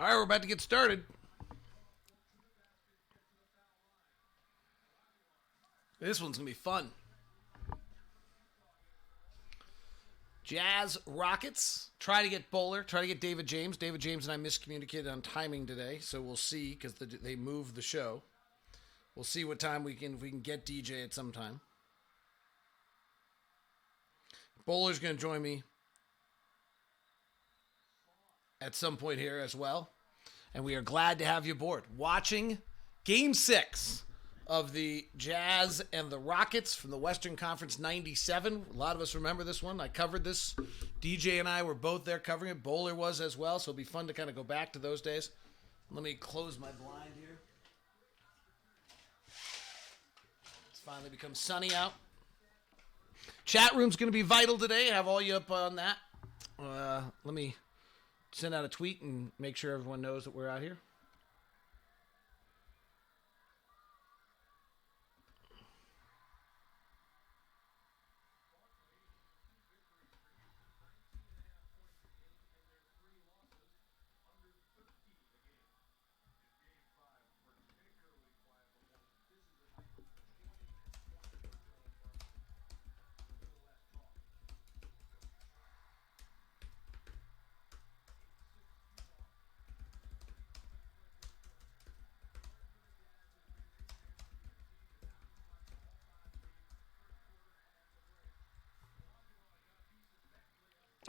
All right, we're about to get started. This one's going to be fun. Jazz Rockets. Try to get Bowler. Try to get David James. David James and I miscommunicated on timing today, so we'll see because they moved the show. We'll see what time we can get DJ at some time. Bowler's going to join me at some point here as well. And we are glad to have you aboard. Watching Game 6 of the Jazz and the Rockets from the Western Conference 97. A lot of us remember this one. I covered this. DJ and I were both there covering it. Bowler was as well, so it'll be fun to kind of go back to those days. Let me close my blind here. It's finally become sunny out. Chat room's going to be vital today. I have all you up on that. Let me send out a tweet and make sure everyone knows that we're out here.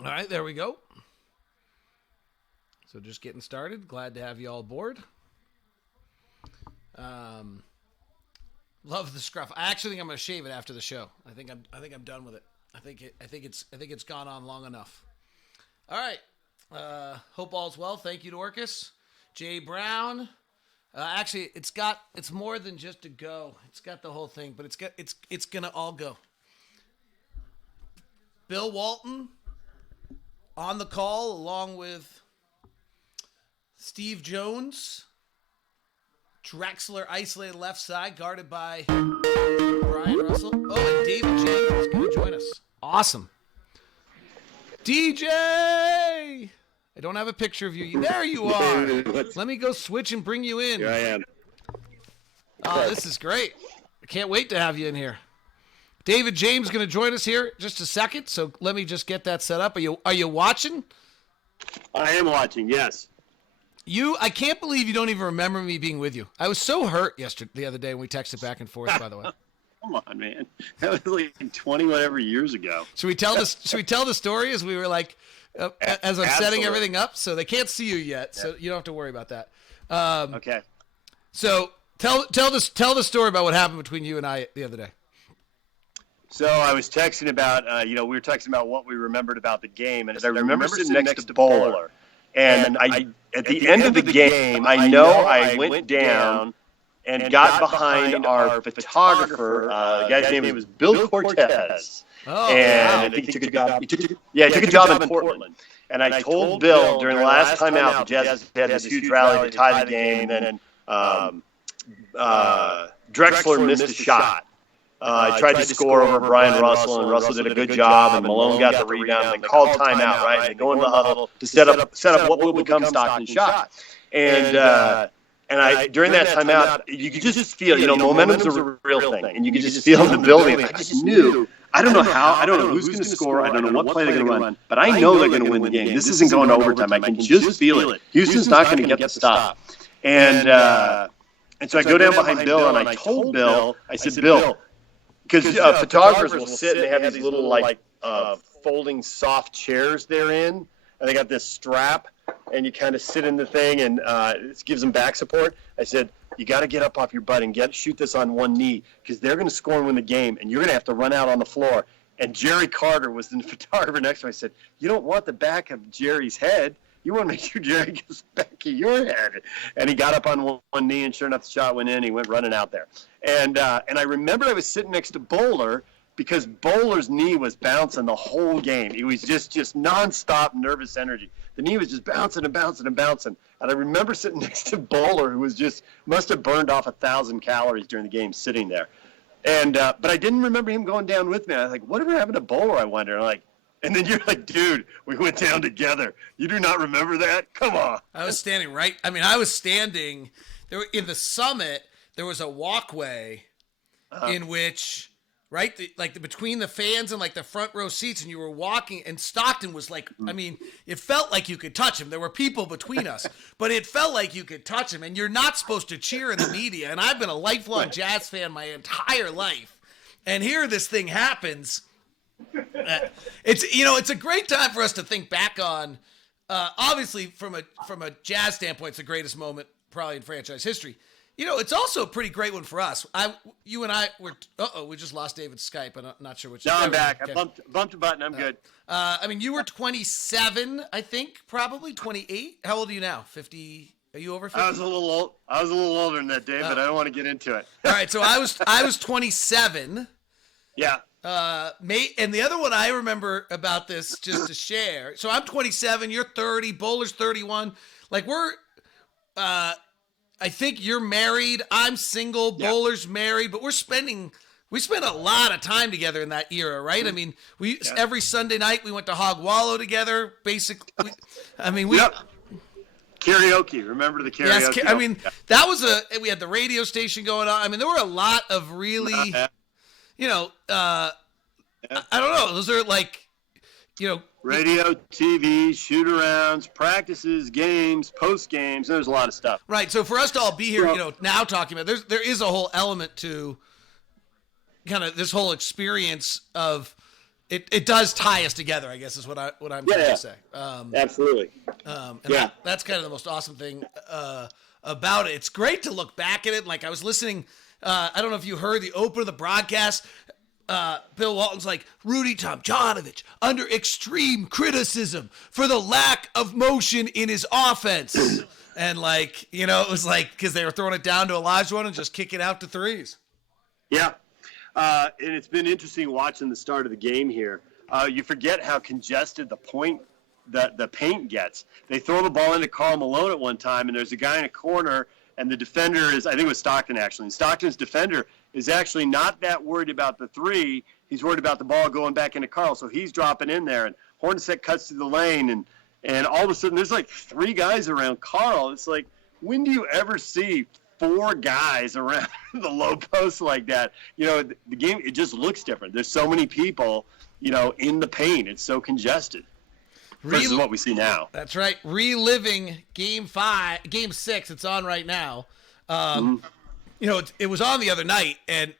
All right, there we go. So just getting started. Glad to have you all aboard. Love the scruff. I actually think I'm going to shave it after the show. I think I'm done with it. I think it's gone on long enough. All right. Hope all's well. Thank you to Orcus. Jay Brown. Actually, it's more than just a go. It's got the whole thing, but it's going to all go. Bill Walton on the call, along with Steve Jones. Drexler isolated left side, guarded by Brian Russell. Oh, and David James is going to join us. Awesome. DJ! I don't have a picture of you. There you are. Let me go switch and bring you in. Here I am. Oh, this is great. I can't wait to have you in here. David James is going to join us here in just a second, so let me just get that set up. Are you watching? I am watching, yes. I can't believe you don't even remember me being with you. I was so hurt the other day when we texted back and forth, by the way. Come on, man. That was like 20 whatever years ago. Should we tell the story as we were like, as I'm setting everything up? So they can't see you yet, so you don't have to worry about that. Okay. So tell the story about what happened between you and I the other day. So I was texting about, we were texting about what we remembered about the game, and I remember sitting next to Bowler. And at the end of the game, I know I went down and got behind our photographer. The guy's name was Bill Cortez. Oh, and I think he took a job. He took a job in Portland. And I told Bill during the last time out, the Jazz had this huge rally to tie the game, and then Drexler missed a shot. I tried to score over Brian Russell, and Russell did a good job, and Malone got the rebound, and they called timeout, right? And they go into the huddle to set up what will become Stockton's shot. And I during that timeout, you could just feel, momentum's a real thing, and you could just feel in the building. I just knew, I don't know who's going to score, I don't know what play they're going to run, but I know they're going to win the game. This isn't going to overtime. I can just feel it. Houston's not going to get the stop. And so I go down behind Bill, and I told Bill, I said, Bill, because photographers will sit and they have these little folding soft chairs they're in, and they got this strap, and you kind of sit in the thing, and it gives them back support. I said, you got to get up off your butt and shoot this on one knee, because they're going to score and win the game, and you're going to have to run out on the floor. And Jerry Carter was the photographer next to me. I said, you don't want the back of Jerry's head. You want to make sure Jerry gets the back of your head. And he got up on one knee, and sure enough, the shot went in. He went running out there. And I remember I was sitting next to Bowler because Bowler's knee was bouncing the whole game. It was just nonstop nervous energy. The knee was just bouncing and bouncing and bouncing. And I remember sitting next to Bowler, who must have burned off 1,000 calories during the game sitting there. And but I didn't remember him going down with me. I was like, whatever happened to Bowler, I wonder. And I'm like, And then you're like, dude, we went down together. You do not remember that? Come on. I was standing there in the summit. There was a walkway in which, between the fans and like the front row seats, and you were walking, and Stockton was like, I mean, it felt like you could touch him. There were people between us, but it felt like you could touch him, and you're not supposed to cheer in the media. And I've been a lifelong Jazz fan my entire life. And here this thing happens. It's a great time for us to think back on. Obviously, from a Jazz standpoint, it's the greatest moment probably in franchise history. It's also a pretty great one for us. You and I were. We just lost David's Skype. I'm not sure which. No, I'm back. Okay. I bumped a button. I'm good. You were 27, I think, probably 28. How old are you now? 50. Are you over 50? I was a little old. I was a little older than that, Dave, but I don't want to get into it. All right, so I was 27. Yeah. And the other one I remember about this, just to share. So I'm 27, you're 30, Bowler's 31. Like I think you're married, I'm single, Yeah. Bowler's married, but we spent a lot of time together in that era, right? I mean, every Sunday night we went to Hog Wallow together, basically. Yep. Karaoke. Remember the karaoke? Yes, we had the radio station going on. I mean, there were a lot of really, I don't know. Those are like, radio, TV, shoot-arounds, practices, games, post-games. There's a lot of stuff. Right. So for us to all be here, now talking about, there is a whole element to kind of this whole experience of it does tie us together, I guess is what I'm trying to say. Absolutely. That's kind of the most awesome thing about it. It's great to look back at it. Like I was listening, I don't know if you heard the open of the broadcast. Bill Walton's like, Rudy Tomjanovich under extreme criticism for the lack of motion in his offense. And it was like, because they were throwing it down to Olajuwon and just kicking out to threes. Yeah. And it's been interesting watching the start of the game here. You forget how congested the paint gets. They throw the ball into Karl Malone at one time, and there's a guy in a corner, and the defender is, I think it was Stockton actually, and Stockton's defender is actually not that worried about the three. He's worried about the ball going back into Karl, so he's dropping in there, and Hornacek cuts through the lane, and all of a sudden there's like three guys around Karl. It's like, when do you ever see four guys around the low post like that? The game, it just looks different. There's so many people, in the paint. It's so congested. This is what we see now. That's right. Reliving Game 6. It's on right now. It was on the other night, and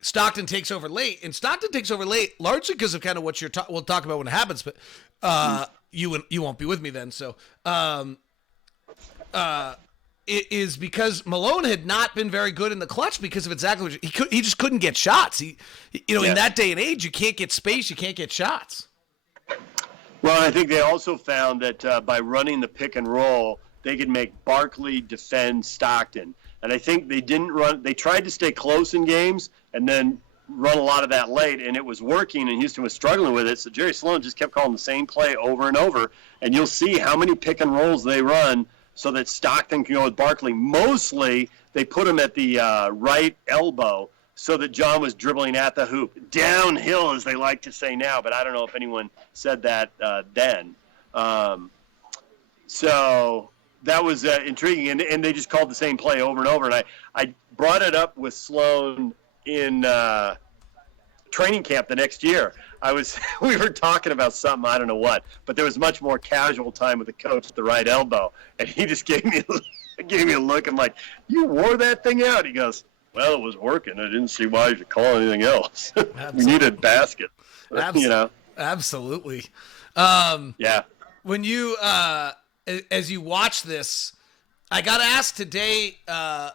Stockton takes over late. And Stockton takes over late largely because of kind of what we'll talk about when it happens. But you won't be with me then. So it is because Malone had not been very good in the clutch because of exactly what he just couldn't get shots. In that day and age, you can't get space, you can't get shots. Well, I think they also found that by running the pick and roll, they could make Barkley defend Stockton. And I think they tried to stay close in games and then run a lot of that late, and it was working, and Houston was struggling with it. So Jerry Sloan just kept calling the same play over and over, and you'll see how many pick and rolls they run so that Stockton can go with Barkley. Mostly, they put him at the right elbow so that John was dribbling at the hoop. Downhill, as they like to say now, but I don't know if anyone said that then. So that was intriguing, and they just called the same play over and over. And I brought it up with Sloan in training camp the next year. We were talking about something, I don't know what, but there was much more casual time with the coach at the right elbow, and he just gave me a look. I'm like, "You wore that thing out?" He goes, "Well, it was working. I didn't see why you should call anything else." We needed basket. Absolutely. Yeah. When you as you watch this, I got asked today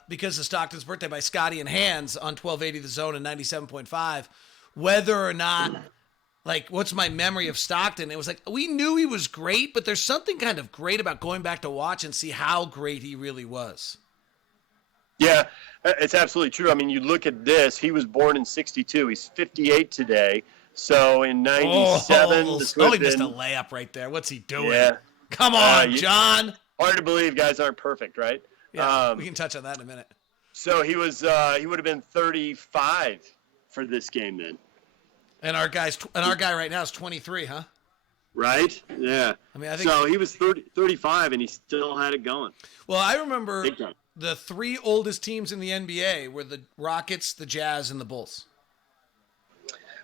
because of Stockton's birthday by Scotty and Hands on 1280 The Zone and 97.5 whether or not, what's my memory of Stockton? It was like, we knew he was great, but there's something kind of great about going back to watch and see how great he really was. Yeah, it's absolutely true. I mean, you look at this. He was born in 62. He's 58 today. So in 97, he missed a layup right there. What's he doing? Yeah. Come on, John. Hard to believe guys aren't perfect, right? Yeah, we can touch on that in a minute. So he would have been 35 for this game then. And our guy right now is 23, huh? Right? Yeah. I mean, I think so. He was 35, and he still had it going. Well, I remember the 3 oldest teams in the NBA were the Rockets, the Jazz, and the Bulls.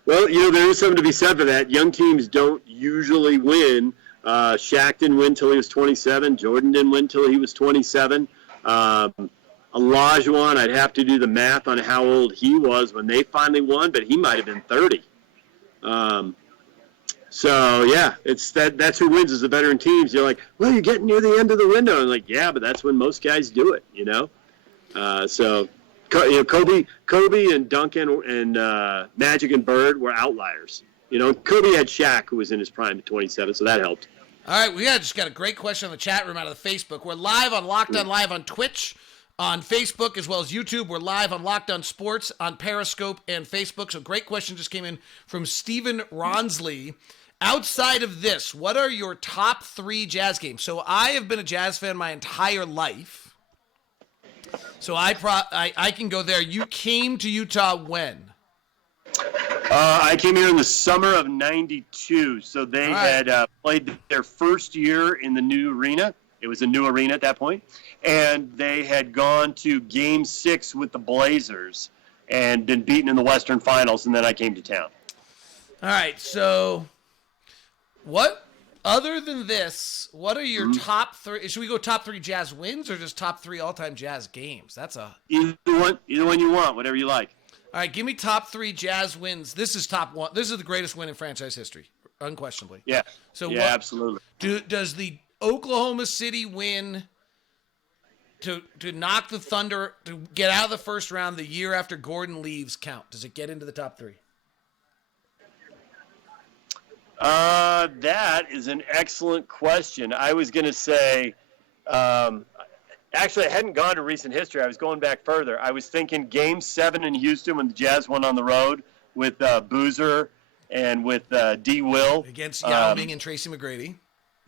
Well, there is something to be said for that. Young teams don't usually win. Shaq didn't win till he was 27. Jordan didn't win till he was 27. Olajuwon, I'd have to do the math on how old he was when they finally won, but he might have been 30. So, yeah, that's who wins is the veteran teams. You're like, well, you're getting near the end of the window. And like, yeah, but that's when most guys do it, So, Kobe and Duncan and Magic and Bird were outliers. Kobe had Shaq, who was in his prime at 27, so that helped. All right, we just got a great question on the chat room out of the Facebook. We're live on Locked On Live on Twitch, on Facebook, as well as YouTube. We're live on Locked On Sports, on Periscope and Facebook. So great question just came in from Steven Ronsley. Outside of this, what are your top 3 Jazz games? So I have been a Jazz fan my entire life. So I can go there. You came to Utah when? I came here in the summer of '92. So they had played their first year in the new arena. It was a new arena at that point. And they had gone to Game 6 with the Blazers and been beaten in the Western Finals, and then I came to town. All right, so other than this, what are your top 3? Should we go top 3 Jazz wins or just top 3 all-time Jazz games? Either one you want, whatever you like. All right, give me top 3 Jazz wins. This is top 1. This is the greatest win in franchise history, unquestionably. Yeah. So absolutely. Does the Oklahoma City win to knock the Thunder, to get out of the first round the year after Gordon leaves count? Does it get into the top 3? That is an excellent question. I was going to say, actually, I hadn't gone to recent history. I was going back further. I was thinking Game 7 in Houston when the Jazz won on the road with Boozer and with D. Will. Against Yao Ming and Tracy McGrady.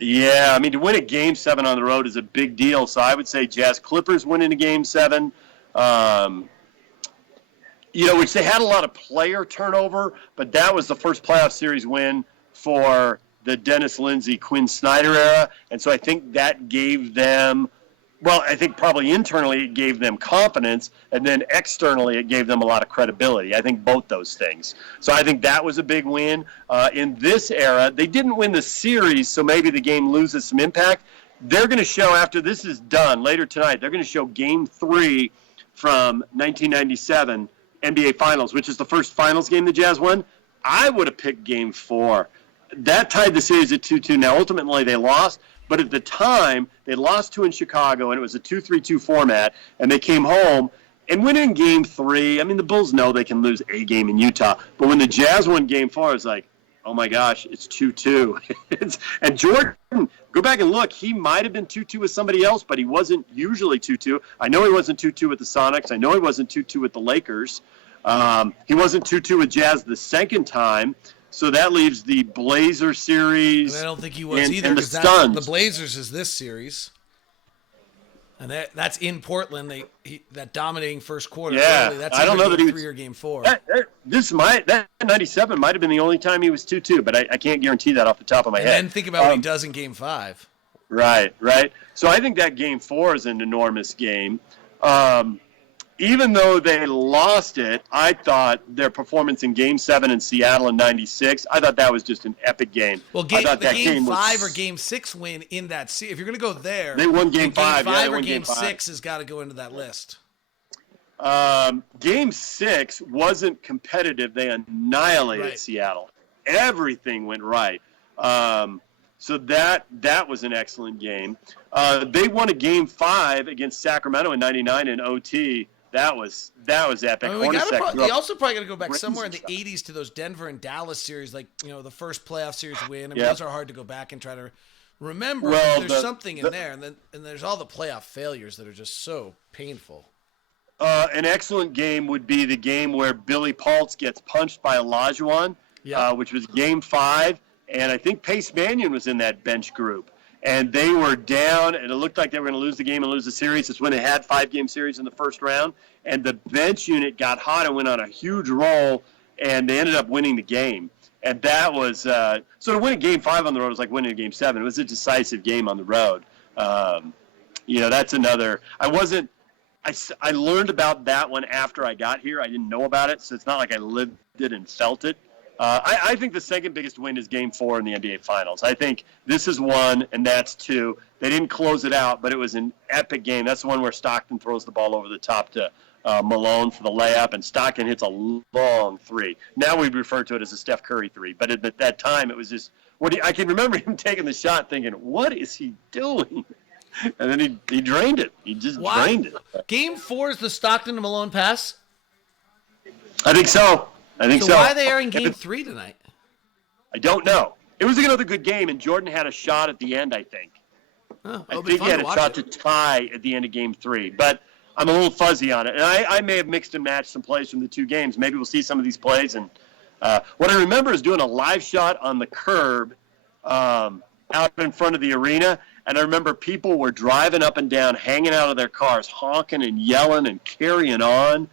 Yeah, I mean, to win a Game 7 on the road is a big deal. So I would say Jazz Clippers winning a Game 7. Which they had a lot of player turnover, but that was the first playoff series win for the Dennis Lindsey, Quinn Snyder era. And so I think that gave them, I think probably internally it gave them confidence, and then externally it gave them a lot of credibility. I think both those things. So I think that was a big win. In this era, they didn't win the series, so maybe the game loses some impact. They're going to show, after this is done later tonight, they're going to show Game 3 from 1997 NBA Finals, which is the first finals game the Jazz won. I would have picked Game 4. That tied the series at 2-2. Now, ultimately, they lost. But at the time, they lost 2 in Chicago, and it was a 2-3-2 format, and they came home and went in Game 3. I mean, the Bulls know they can lose a game in Utah. But when the Jazz won Game 4, it's like, oh, my gosh, it's 2-2. And Jordan, go back and look. He might have been 2-2 with somebody else, but he wasn't usually 2-2. I know he wasn't 2-2 with the Sonics. I know he wasn't 2-2 with the Lakers. He wasn't 2-2 with Jazz the second time. So that leaves the Blazer series. And I don't think he was either. And the Suns. The Blazers is this series. And that's in Portland. That dominating first quarter. Yeah, that's I don't know that he was 3 or Game 4. That 97 might have been the only time he was 2-2, but I can't guarantee that off the top of my head. And then think about what he does in Game 5. Right. So I think that Game 4 is an enormous game. Even though they lost it, I thought their performance in Game 7 in Seattle in '96, I thought that was just an epic game. Well, I thought that Game 5 was, or Game 6 win in that series, if you're going to go there, they won Game 5. Game 5 or won Game 5. 6 has got to go into that list. Game 6 wasn't competitive. They annihilated Seattle. Everything went right. So that was an excellent game. They won a Game 5 against Sacramento in '99 in OT. That was epic. I mean, they also probably got to go back somewhere in the 80s to those Denver and Dallas series, like the first playoff series win. I mean, those are hard to go back and try to remember. Well, there's something in there, and there's all the playoff failures that are just so painful. An excellent game would be the game where Billy Paltz gets punched by Olajuwon, which was Game 5, and I think Pace Mannion was in that bench group. And they were down, and it looked like they were going to lose the game and lose the series. It's when they had 5-game series in the first round. And the bench unit got hot and went on a huge roll. and they ended up winning the game. And that was so to win a game 5 on the road was like winning a game 7. It was a decisive game on the road. That's another. I learned about that one after I got here. I didn't know about it, so it's not like I lived it and felt it. I think the second biggest win is Game 4 in the NBA Finals. I think this is 1, and that's 2. They didn't close it out, but it was an epic game. That's the one where Stockton throws the ball over the top to Malone for the layup, and Stockton hits a long 3. Now we refer to it as a Steph Curry 3, but at that time it was just I can remember him taking the shot thinking, what is he doing? And then he drained it. He just drained it. Game 4 is the Stockton to Malone pass? I think so. So why are they airing Game 3 tonight? I don't know. It was another good game, and Jordan had a shot at the end, I think. Oh, I think he had a shot to tie at the end of Game 3. But I'm a little fuzzy on it. And I may have mixed and matched some plays from the 2 games. Maybe we'll see some of these plays. And what I remember is doing a live shot on the curb out in front of the arena. And I remember people were driving up and down, hanging out of their cars, honking and yelling and carrying on.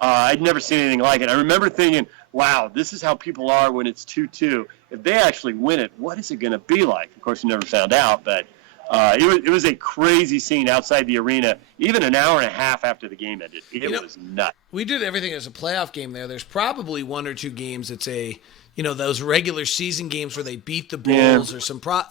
I'd never seen anything like it. I remember thinking, wow, this is how people are when it's 2-2. If they actually win it, what is it going to be like? Of course, you never found out, but it was a crazy scene outside the arena, even an hour and a half after the game ended. It was nuts. We did everything as a playoff game there. There's probably 1 or 2 games it's those regular season games where they beat the Bulls or some I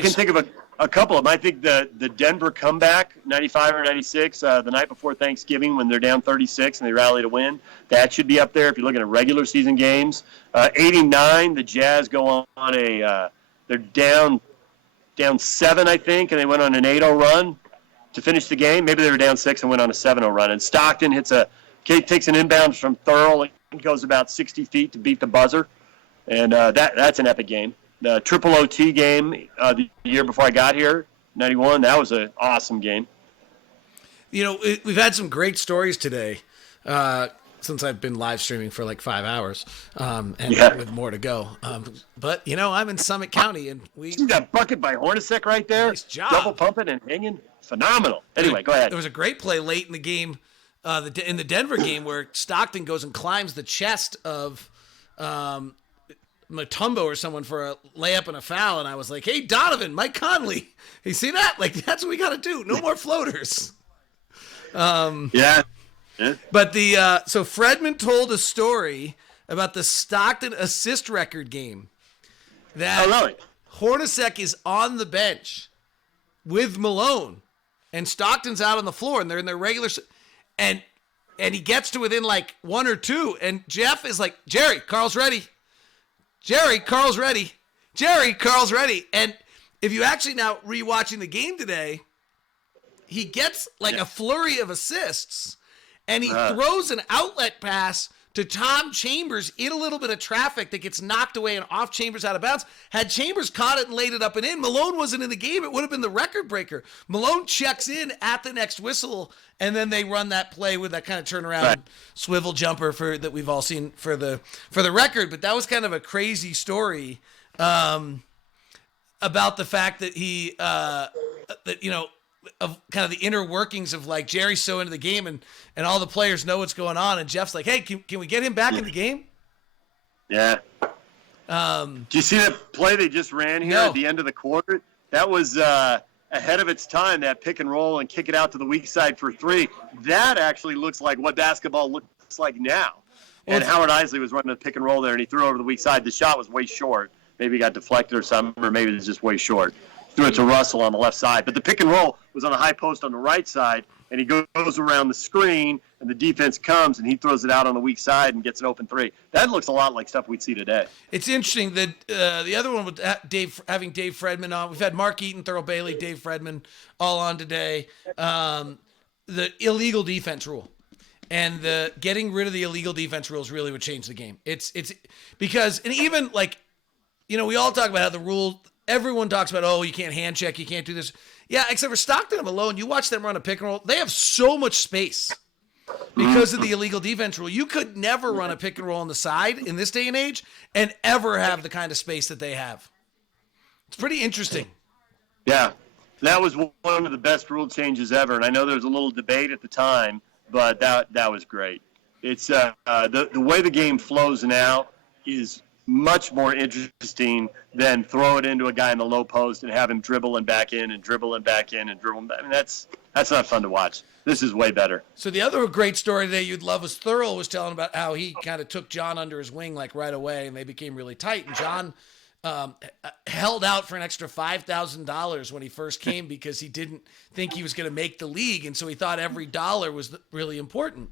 can think of a couple of them. I think the Denver comeback, 95 or 96, the night before Thanksgiving when they're down 36 and they rally to win. That should be up there if you're looking at regular season games. 89, the Jazz go on they're down 7, I think, and they went on an 8-0 run to finish the game. Maybe they were down 6 and went on a 7-0 run. And Stockton takes an inbound from Thurl and goes about 60 feet to beat the buzzer. And that's an epic game. The triple OT game the year before I got here, 91, that was an awesome game. We've had some great stories today since I've been live streaming for like 5 hours with more to go. But, I'm in Summit County, and we see that bucket by Hornacek right there. Nice job. Double pumping and hanging. Phenomenal. Anyway, go ahead. There was a great play late in the game, in the Denver game, where Stockton goes and climbs the chest of Mutombo or someone for a layup and a foul, and I was like, hey, Donovan, Mike Conley, you see that? Like, that's what we got to do. No more floaters. Yeah. But so Fredman told a story about the Stockton assist record game. That really? Hornacek is on the bench with Malone, and Stockton's out on the floor, and they're in their regular, and he gets to within like 1 or 2, and Jeff is like, Jerry, Carl's ready. Jerry, Carl's ready. Jerry, Carl's ready. And if you actually now rewatching the game today, he gets like a flurry of assists, and he throws an outlet pass to Tom Chambers in a little bit of traffic that gets knocked away and off Chambers out of bounds. Had Chambers caught it and laid it up and in, Malone wasn't in the game. It would have been the record breaker. Malone checks in at the next whistle, and then they run that play with that kind of turnaround swivel jumper that we've all seen for the record. But that was kind of a crazy story about the fact that he of kind of the inner workings of like Jerry's so into the game and all the players know what's going on, and Jeff's like, hey, can we get him back in the game? Yeah. Do you see that play they just ran here at the end of the quarter? That was ahead of its time, that pick and roll and kick it out to the weak side for 3. That actually looks like what basketball looks like now. And Howard Isley was running a pick and roll there, and he threw over the weak side. The shot was way short. Maybe he got deflected or something, or maybe it was just way short. Threw it to Russell on the left side. But the pick and roll was on the high post on the right side, and he goes around the screen, and the defense comes, and he throws it out on the weak side and gets an open 3. That looks a lot like stuff we'd see today. It's interesting that the other one with having Dave Fredman on. We've had Mark Eaton, Thurl Bailey, Dave Fredman all on today. The illegal defense rule. And the getting rid of the illegal defense rules really would change the game. It's because, and even like, we all talk about how the rule, everyone talks about, oh, you can't hand check, you can't do this. Yeah, except for Stockton and Malone, you watch them run a pick and roll. They have so much space because of the illegal defense rule. You could never run a pick and roll on the side in this day and age and ever have the kind of space that they have. It's pretty interesting. Yeah, that was one of the best rule changes ever. And I know there was a little debate at the time, but that was great. It's the way the game flows now is much more interesting than throw it into a guy in the low post and have him dribble and back in and dribble and back in and dribble. I mean, that's not fun to watch. This is way better. So the other great story that you'd love was Thurl was telling about how he kind of took John under his wing like right away, and they became really tight. And John held out for an extra $5,000 when he first came because he didn't think he was going to make the league, and so he thought every dollar was really important.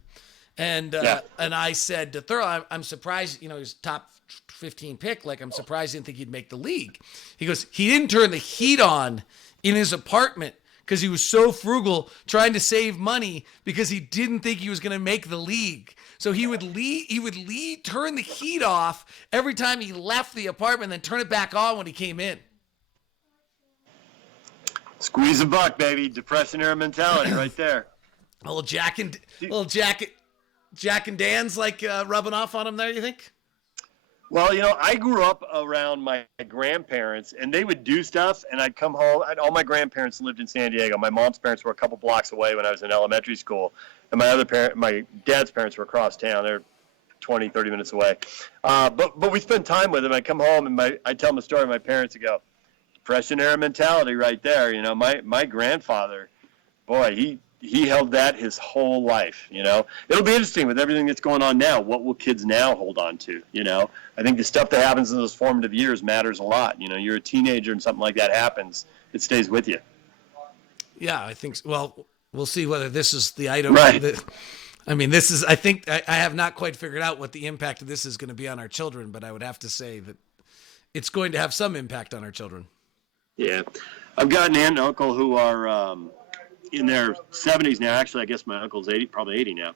And and I said to Thurl, I'm surprised, he was top 15 pick. Like, I'm surprised he didn't think he'd make the league. He goes, he didn't turn the heat on in his apartment because he was so frugal trying to save money because he didn't think he was going to make the league. So he would turn the heat off every time he left the apartment and then turn it back on when he came in. Squeeze a buck, baby. Depression era mentality right there. Little Jack and Dan's like rubbing off on him there, you think? Well, I grew up around my grandparents, and they would do stuff, and I'd come home. All my grandparents lived in San Diego. My mom's parents were a couple blocks away when I was in elementary school, and my dad's parents were across town. They're 20, 30 minutes away. But we spent time with them. I'd come home, and I'd tell them a story. My parents would go, Depression era mentality right there. My grandfather, boy, he held that his whole life. It'll be interesting with everything that's going on now. What will kids now hold on to? I think the stuff that happens in those formative years matters a lot. You're a teenager and something like that happens, it stays with you. Yeah, I think. Well, we'll see whether this is the item. Right. This is. I think I have not quite figured out what the impact of this is going to be on our children, but I would have to say that it's going to have some impact on our children. Yeah, I've got an aunt and uncle who are in their 70s now. Actually, I guess my uncle's 80, probably 80 now.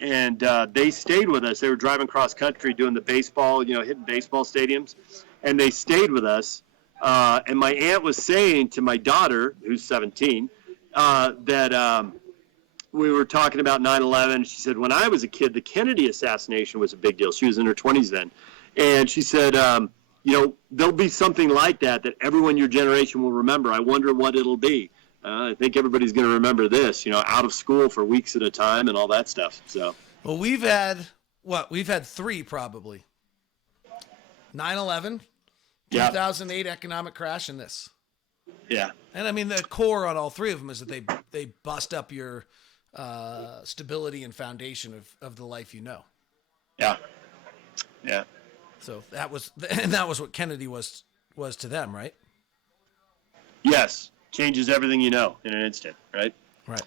And they stayed with us. They were driving cross country doing the baseball, hitting baseball stadiums. And they stayed with us. And my aunt was saying to my daughter, who's 17, that we were talking about 9/11. She said, when I was a kid, the Kennedy assassination was a big deal. She was in her 20s then. And she said, there'll be something like that everyone your generation will remember. I wonder what it'll be. I think everybody's going to remember this, out of school for weeks at a time and all that stuff. So, well, we've had three probably. 9/11, 2008 economic crash, and this. Yeah. And the core on all three of them is that they bust up your stability and foundation of the life you know. Yeah. Yeah. So that was what Kennedy was to them, right? Yes. Changes everything in an instant, right? Right.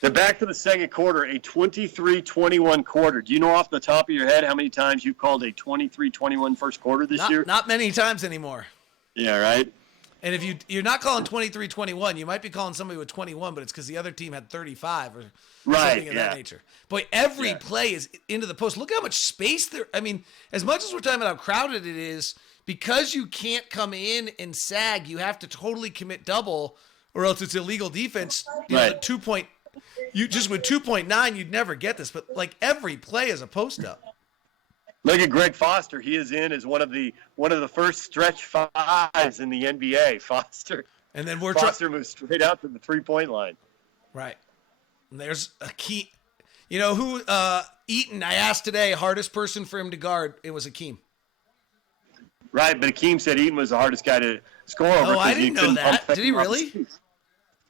Then back to the second quarter, a 23-21 quarter. Do you know off the top of your head how many times you've called a 23-21 first quarter this year? Not many times anymore. Yeah, right? And if you're not calling 23-21, you might be calling somebody with 21, but it's because the other team had 35 or something of that nature. Boy, every play is into the post. Look how much space there. As much as we're talking about how crowded it is, because you can't come in and sag, you have to totally commit double, or else it's illegal defense. Right. You just with 2.9, you'd never get this. But like every play is a post up. Look at Greg Foster. He is in as one of the first stretch fives in the NBA. Foster. And then Foster moves straight out to the 3-point line. Right. And there's a key. Who Eaton? I asked today, hardest person for him to guard. It was Akeem. Right, but Akeem said Eaton was the hardest guy to score over. Oh, I didn't know that. Did he really?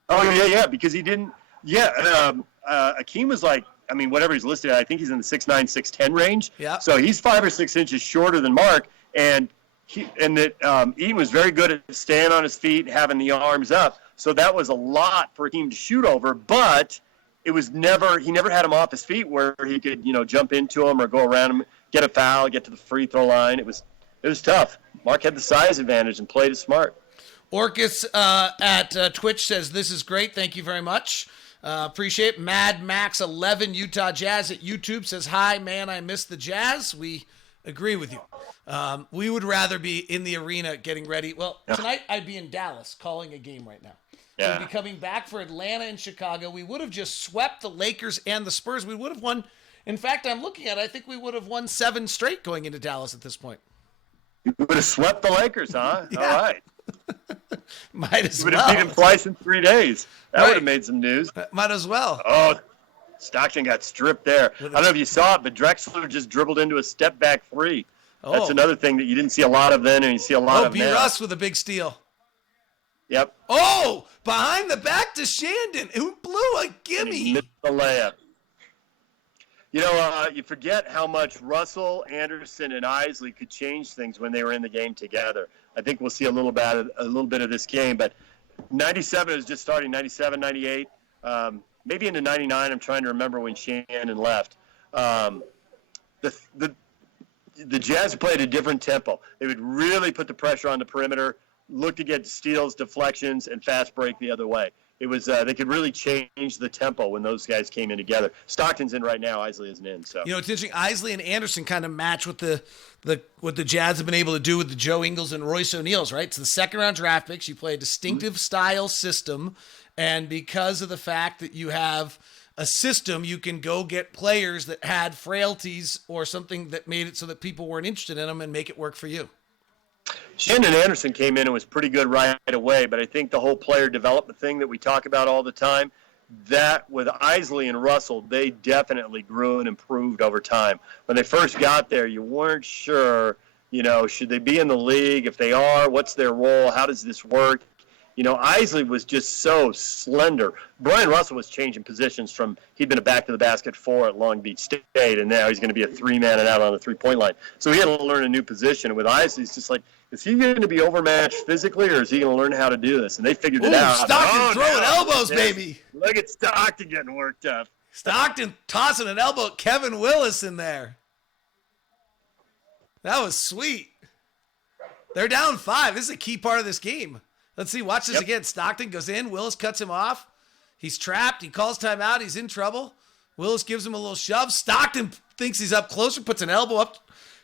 Oh, yeah, because he didn't. Yeah, Akeem was like, whatever he's listed at, I think he's in the 6'9", 6'10" range. Yeah. So he's 5 or 6 inches shorter than Mark, and Eaton was very good at staying on his feet, having the arms up. So that was a lot for Akeem to shoot over, but he never had him off his feet where he could, jump into him or go around him, get a foul, get to the free throw line. It was tough. Mark had the size advantage and played it smart. Orcus at Twitch says, this is great. Thank you very much. Appreciate it. Mad Max 11 Utah Jazz at YouTube says, hi, man, I miss the Jazz. We agree with you. We would rather be in the arena getting ready. Well, tonight I'd be in Dallas calling a game right now. Yeah. We'd be coming back for Atlanta and Chicago. We would have just swept the Lakers and the Spurs. We would have won. In fact, I'm looking at it. I think we would have won 7 straight going into Dallas at this point. You would have swept the Lakers, huh? Yeah. All right. Might as You would well. have beat them twice in 3 days. That would have made some news. Might as well. Oh, Stockton got stripped there. I don't know if you saw it, but Drexler just dribbled into a step back three. Oh. That's another thing that you didn't see a lot of then, and you see a lot of B. now. Russ with a big steal. Yep. Oh, behind the back to Shandon, who blew a gimme. Missed the layup. You forget how much Russell, Anderson, and Isley could change things when they were in the game together. I think we'll see a little bit of this game, but 97 is just starting, 97, 98, maybe into 99. I'm trying to remember when Shannon left. The Jazz played a different tempo. They would really put the pressure on the perimeter, look to get steals, deflections, and fast break the other way. It was they could really change the tempo when those guys came in together. Stockton's in right now. Isley isn't in. So it's interesting. Isley and Anderson kind of match what the Jazz have been able to do with the Joe Ingles and Royce O'Neals. Right, it's the second round draft picks. You play a distinctive style system, and because of the fact that you have a system, you can go get players that had frailties or something that made it so that people weren't interested in them and make it work for you. Shandon Anderson came in and was pretty good right away, but I think the whole player development thing that we talk about all the time, that with Isley and Russell, they definitely grew and improved over time. When they first got there, you weren't sure, should they be in the league? If they are, what's their role? How does this work? Isley was just so slender. Brian Russell was changing positions he'd been a back-to-the-basket 4 at Long Beach State, and now he's going to be a 3-man and out on the three-point line. So he had to learn a new position. And with Isley, it's just like, is he going to be overmatched physically, or is he going to learn how to do this? And they figured it out. Stockton throwing elbows, baby. Look at Stockton getting worked up. Stockton tossing an elbow at Kevin Willis in there. That was sweet. They're down 5. This is a key part of this game. Let's see. Watch this again. Stockton goes in. Willis cuts him off. He's trapped. He calls timeout. He's in trouble. Willis gives him a little shove. Stockton thinks he's up closer, puts an elbow up.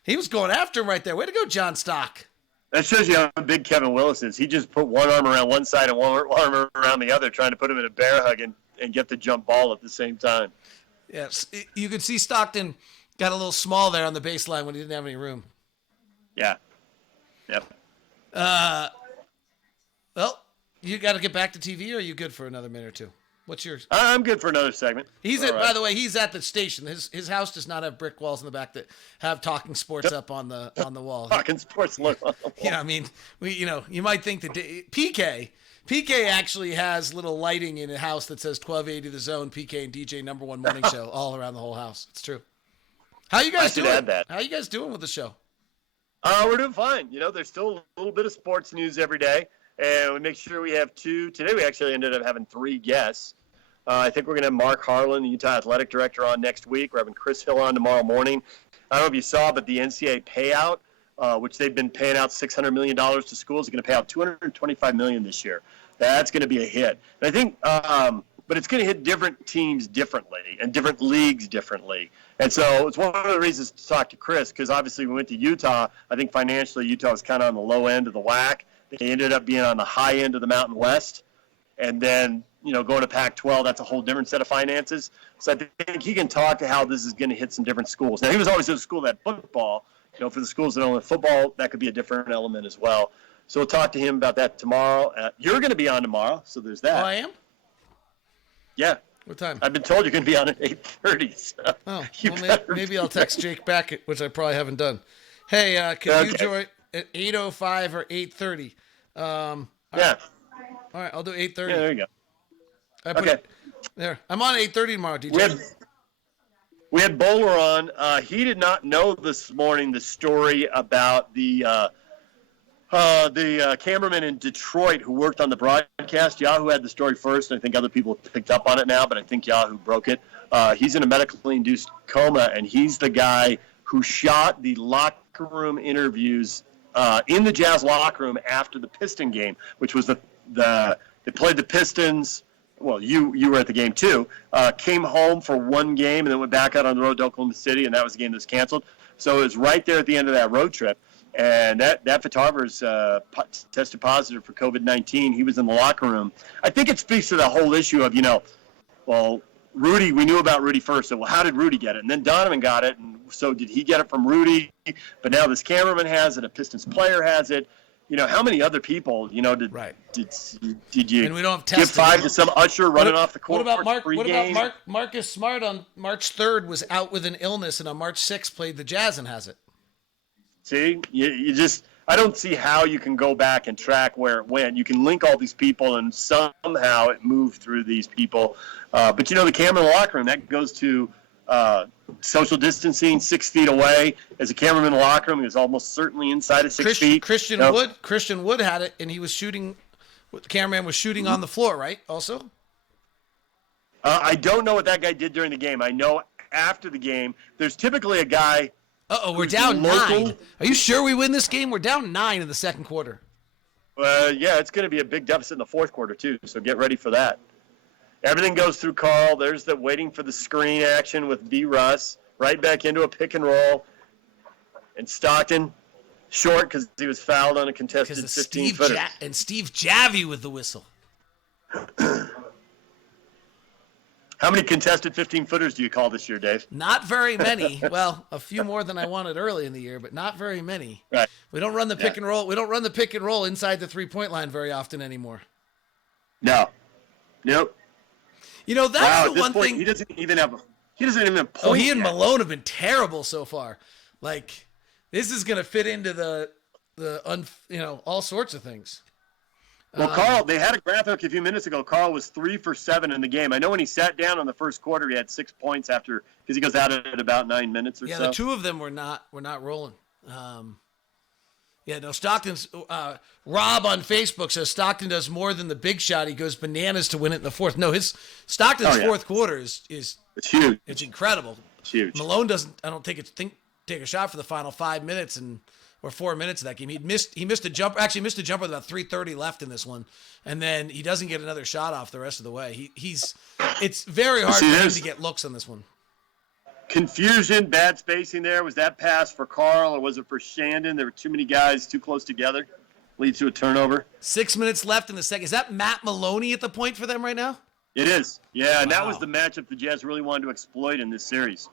He was going after him right there. Way to go, John Stock. That shows you how big Kevin Willis is. He just put one arm around one side and one arm around the other, trying to put him in a bear hug and get the jump ball at the same time. Yes. You could see Stockton got a little small there on the baseline when he didn't have any room. Yeah. Yep. Well, you got to get back to TV, or are you good for another minute or two? What's yours? I'm good for another segment. By the way, he's at the station. His house does not have brick walls in the back that have Talking Sports up on the wall. Talking Sports look on the wall. Yeah, I mean, you might think that PK actually has little lighting in a house that says 1280 The Zone, PK and DJ #1 morning show all around the whole house. It's true. How you guys doing? Add that. How you guys doing with the show? We're doing fine. There's still a little bit of sports news every day. And we make sure we have 2. Today we actually ended up having 3 guests. I think we're going to have Mark Harlan, the Utah Athletic Director, on next week. We're having Chris Hill on tomorrow morning. I don't know if you saw, but the NCAA payout, which they've been paying out $600 million to schools, is going to pay out $225 million this year. That's going to be a hit. And I think, but it's going to hit different teams differently and different leagues differently. And so it's one of the reasons to talk to Chris, because obviously we went to Utah. I think financially Utah was kind of on the low end of the whack. They ended up being on the high end of the Mountain West. And then, going to Pac-12, that's a whole different set of finances. So I think he can talk to how this is going to hit some different schools. Now, he was always at a school that had football. For the schools that don't have football, that could be a different element as well. So we'll talk to him about that tomorrow. You're going to be on tomorrow, so there's that. Oh, I am? Yeah. What time? I've been told you're going to be on at 8:30. So well, maybe I'll text Jake back, which I probably haven't done. Hey, can you join at 8:05 or 8:30? Yeah. All right, I'll do 8:30. Yeah, there you go. Okay. There. I'm on 8:30 tomorrow, DJ. We had Bowler on. He did not know this morning the story about the cameraman in Detroit who worked on the broadcast. Yahoo had the story first, and I think other people have picked up on it now, but I think Yahoo broke it. He's in a medically induced coma, and he's the guy who shot the locker room interviews in the Jazz locker room after the Piston game, which was they played the Pistons. Well, you were at the game too. Came home for one game and then went back out on the road to Oklahoma City, and that was the game that was canceled. So it was right there at the end of that road trip. And that photographer's tested positive for COVID-19. He was in the locker room. I think it speaks to the whole issue of, well, Rudy, we knew about Rudy first. So, well, how did Rudy get it? And then Donovan got it. And so did he get it from Rudy? But now this cameraman has it. A Pistons player has it. how many other people, Right. did you And we don't have give testing. 5 to some usher running off the court? What about pregame? Marcus Smart on March 3rd was out with an illness, and on March 6th played the Jazz and has it. See, you just I don't see how you can go back and track where it went. You can link all these people, and somehow it moved through these people. But the camera in the locker room, that goes to social distancing, 6 feet away. As a cameraman in the locker room, he was almost certainly inside of 6 feet. Christian Wood had it, and he was shooting. The cameraman was shooting on the floor, right? Also. I don't know what that guy did during the game. I know after the game, there's typically a guy. We're down 9. Are you sure we win this game? We're down 9 in the second quarter. Yeah, it's going to be a big deficit in the fourth quarter, too, so get ready for that. Everything goes through Carl. There's the waiting for the screen action with B. Russ. Right back into a pick and roll. And Stockton, short because he was fouled on a contested 15-footer. And Steve Javy with the whistle. How many contested 15-footers do you call this year, Dave? Not very many. Well, a few more than I wanted early in the year, but not very many. Right. We don't run the pick and roll. We don't run the pick and roll inside the 3-point line very often anymore. No. Nope. That's the one thing. He doesn't even have point. Oh, he and Malone have been terrible so far. Like, this is going to fit into the all sorts of things. Well, Carl, they had a graphic a few minutes ago. Carl was 3 for 7 in the game. I know when he sat down in the first quarter, he had 6 points because he goes out at about 9 minutes or so. Yeah, the two of them were not rolling. Stockton's Rob on Facebook says Stockton does more than the big shot. He goes bananas to win it in the fourth. No, Stockton's fourth quarter is it's huge. It's incredible. It's huge. Malone doesn't. I don't think take a shot for the final 5 minutes or 4 minutes of that game. He missed a jumper. Actually, missed a jumper with about 3:30 left in this one, and then he doesn't get another shot off the rest of the way. It's very hard for him to get looks on this one. Confusion, bad spacing there. Was that pass for Carl or was it for Shandon? There were too many guys too close together. Leads to a turnover. 6 minutes left in the second. Is that Matt Maloney at the point for them right now? It is. Yeah, and that was the matchup the Jazz really wanted to exploit in this series.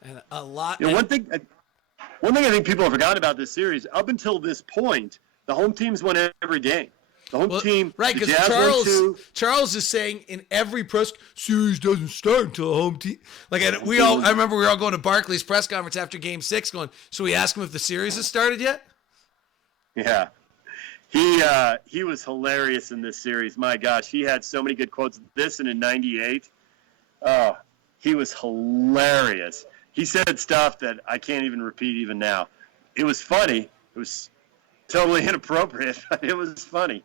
And a lot. One thing I think people have forgotten about this series, up until this point, the home teams won every game. The home team, right? Because Charles is saying in every press series doesn't start until the home team. Like I remember we were all going to Barkley's press conference after Game 6, going, "So we ask him if the series has started yet?" Yeah, he was hilarious in this series. My gosh, he had so many good quotes. This and in '98, he was hilarious. He said stuff that I can't even repeat even now. It was funny. It was totally inappropriate, but it was funny.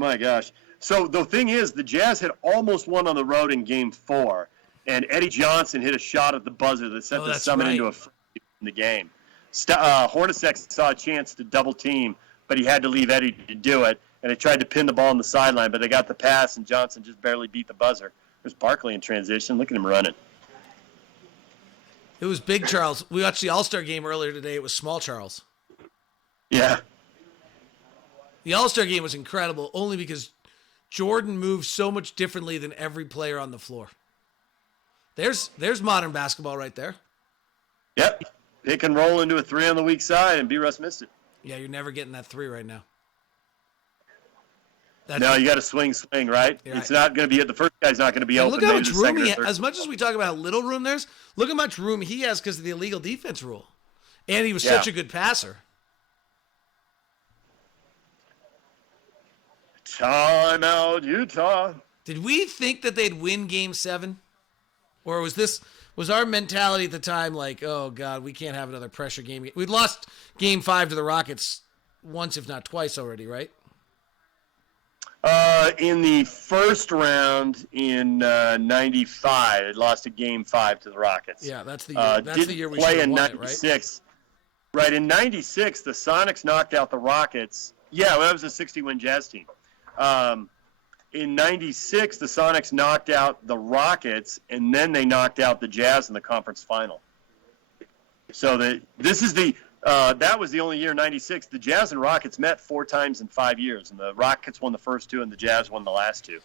My gosh. So the thing is, the Jazz had almost won on the road in Game 4, and Eddie Johnson hit a shot at the buzzer that sent the Summit into a free in the game. Hornacek saw a chance to double team, but he had to leave Eddie to do it, and they tried to pin the ball on the sideline, but they got the pass, and Johnson just barely beat the buzzer. There's Barkley in transition. Look at him running. It was Big Charles. We watched the All-Star game earlier today. It was Small Charles. Yeah. The All-Star game was incredible only because Jordan moves so much differently than every player on the floor. There's modern basketball right there. Yep. Pick and roll into a 3 on the weak side, and B. Russ missed it. Yeah, you're never getting that 3 right now. No, you got to swing, right? It's not going to be – the first guy's not going to be open. Look how much room he has. As much as we talk about how little room there's, look how much room he has because of the illegal defense rule. And he was such a good passer. Timeout, Utah. Did we think that they'd win Game 7? Or was our mentality at the time like, oh, God, we can't have another pressure game? We'd lost Game 5 to the Rockets once, if not twice already, right? In the first round in '95, it lost a Game 5 to the Rockets. Yeah, that's the year. That's the year we should have won it, right? Right, in '96, the Sonics knocked out the Rockets. Yeah, that was a 60-win Jazz team. In '96, the Sonics knocked out the Rockets, and then they knocked out the Jazz in the conference final. So that was the only year, '96. The Jazz and Rockets met 4 times in 5 years, and the Rockets won the first 2, and the Jazz won the last 2.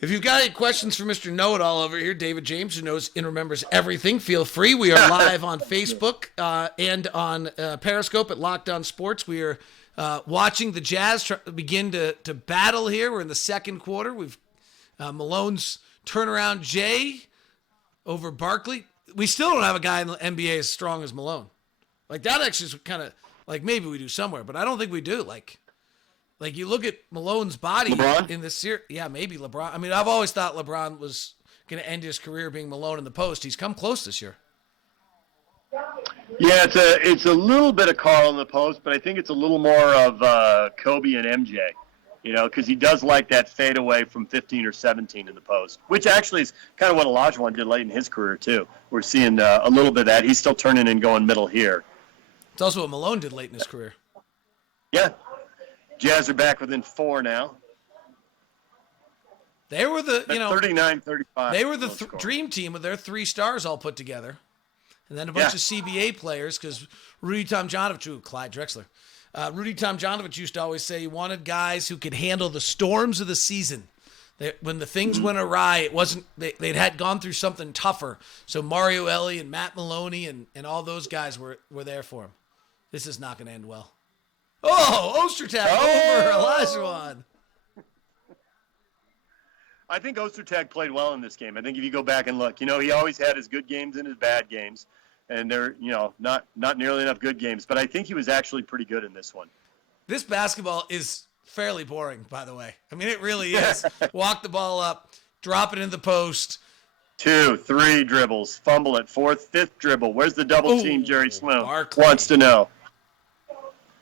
If you've got any questions for Mr. Know-It-All over here, David James, who knows and remembers everything, feel free. We are live on Facebook and on Periscope at Locked On Sports. We are Watching the Jazz begin to battle here. We're in the second quarter. We've Malone's turnaround Jay over Barkley. We still don't have a guy in the NBA as strong as Malone. Like, that actually is kind of like, maybe we do somewhere, but I don't think we do. Like you look at Malone's body in this series. Yeah, maybe LeBron. I mean, I've always thought LeBron was going to end his career being Malone in the post. He's come close this year. Yeah, it's a little bit of Carl in the post, but I think it's a little more of Kobe and MJ, because he does like that fadeaway from 15 or 17 in the post, which actually is kind of what Olajuwon did late in his career too. We're seeing a little bit of that. He's still turning and going middle here. It's also what Malone did late in his career. Yeah. Jazz are back within 4 now. They were the, 39-35. They were the dream team with their 3 stars all put together. And then a bunch of CBA players, because Rudy Tomjanovich, Clyde Drexler. Rudy Tomjanovich used to always say he wanted guys who could handle the storms of the season. When the things went awry, it wasn't they'd had gone through something tougher. So Mario Elie and Matt Maloney and all those guys were there for him. This is not going to end well. Oh, Ostertag over Olajuwon. I think Ostertag played well in this game. I think if you go back and look, he always had his good games and his bad games. And they're, not nearly enough good games. But I think he was actually pretty good in this one. This basketball is fairly boring, by the way. I mean, it really is. Walk the ball up, drop it in the post. 2, 3 dribbles, fumble it, 4th, 5th dribble. Where's the double team, Jerry Sloan? Barkley wants to know.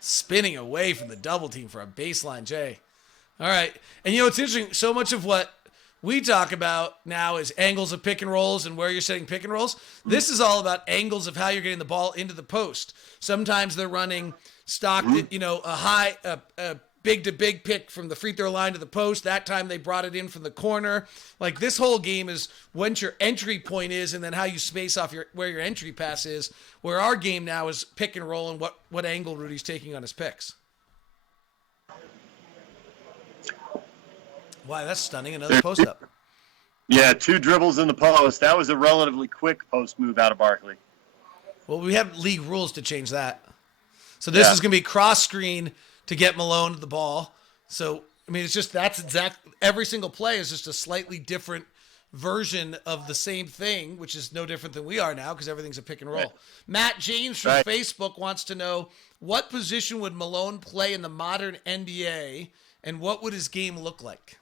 Spinning away from the double team for a baseline J. All right. And, it's interesting. So much of what we talk about now is angles of pick and rolls and where you're setting pick and rolls. This is all about angles of how you're getting the ball into the post. Sometimes they're running Stockton, a big to big pick from the free throw line to the post. That time they brought it in from the corner. Like, this whole game is when your entry point is and then how you space off where your entry pass is. Where our game now is pick and roll and what angle Rudy's taking on his picks. Wow, that's stunning. Another post up. Yeah, 2 dribbles in the post. That was a relatively quick post move out of Barkley. Well, we have league rules to change that. So this is going to be cross screen to get Malone the ball. So, I mean, it's just every single play is just a slightly different version of the same thing, which is no different than we are now because everything's a pick and roll. Right. Matt James from Facebook wants to know, what position would Malone play in the modern NBA and what would his game look like?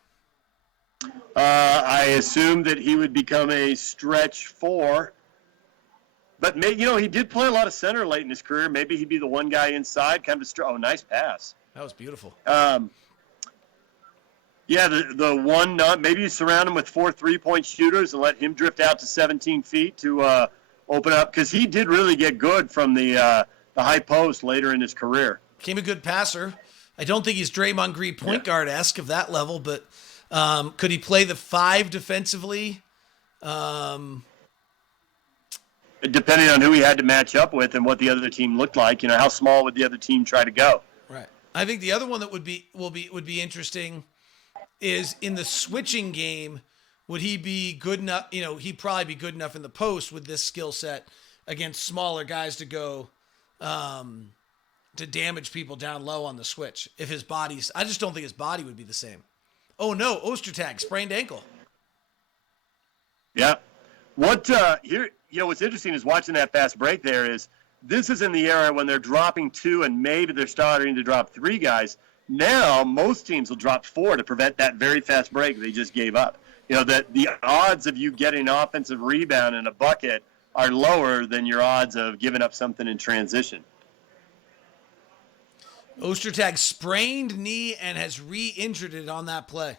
I assume that he would become a stretch 4. But, he did play a lot of center late in his career. Maybe he'd be the one guy inside, kind of nice pass. That was beautiful. The one, maybe you surround him with 4 3-point shooters and let him drift out to 17 feet to open up. Because he did really get good from the high post later in his career. Became a good passer. I don't think he's Draymond Green point guard-esque of that level, but could he play the 5 defensively? Depending on who he had to match up with and what the other team looked like, how small would the other team try to go? Right. I think the other one that would be interesting is in the switching game. Would he be good enough? He'd probably be good enough in the post with this skill set against smaller guys to go to damage people down low on the switch. If his body's, I just don't think his body would be the same. Oh no, Ostertag sprained ankle. Yeah. What's interesting is watching that fast break there is this is in the era when they're dropping 2 and maybe they're starting to drop 3 guys. Now most teams will drop 4 to prevent that very fast break they just gave up. That the odds of you getting an offensive rebound in a bucket are lower than your odds of giving up something in transition. Ostertag sprained knee and has re-injured it on that play.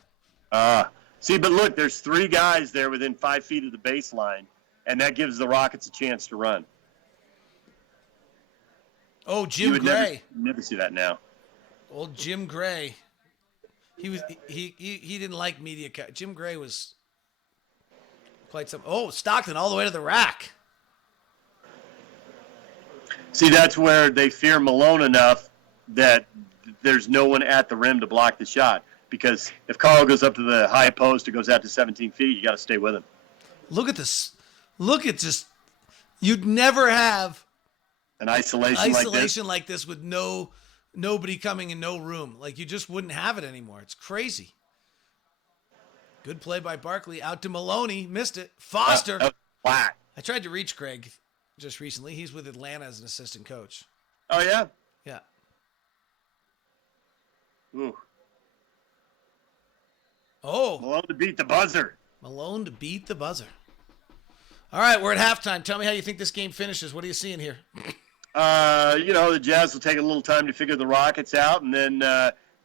But look, there's 3 guys there within 5 feet of the baseline, and that gives the Rockets a chance to run. Oh, Jim Gray. Never see that now. Old Jim Gray. He didn't like media. Jim Gray was quite some. Oh, Stockton all the way to the rack. See, that's where they fear Malone enough that there's no one at the rim to block the shot. Because if Carl goes up to the high post, it goes out to 17 feet, you got to stay with him. Look at this. Look at just, you'd never have an isolation like this with no nobody coming and no room. Like, you just wouldn't have it anymore. It's crazy. Good play by Barkley. Out to Maloney. Missed it. Foster. Flat. I tried to reach Craig just recently. He's with Atlanta as an assistant coach. Oh, yeah? Yeah. Ooh. Oh. Malone to beat the buzzer. Malone to beat the buzzer. All right, we're at halftime. Tell me how you think this game finishes. What are you seeing here? The Jazz will take a little time to figure the Rockets out, and then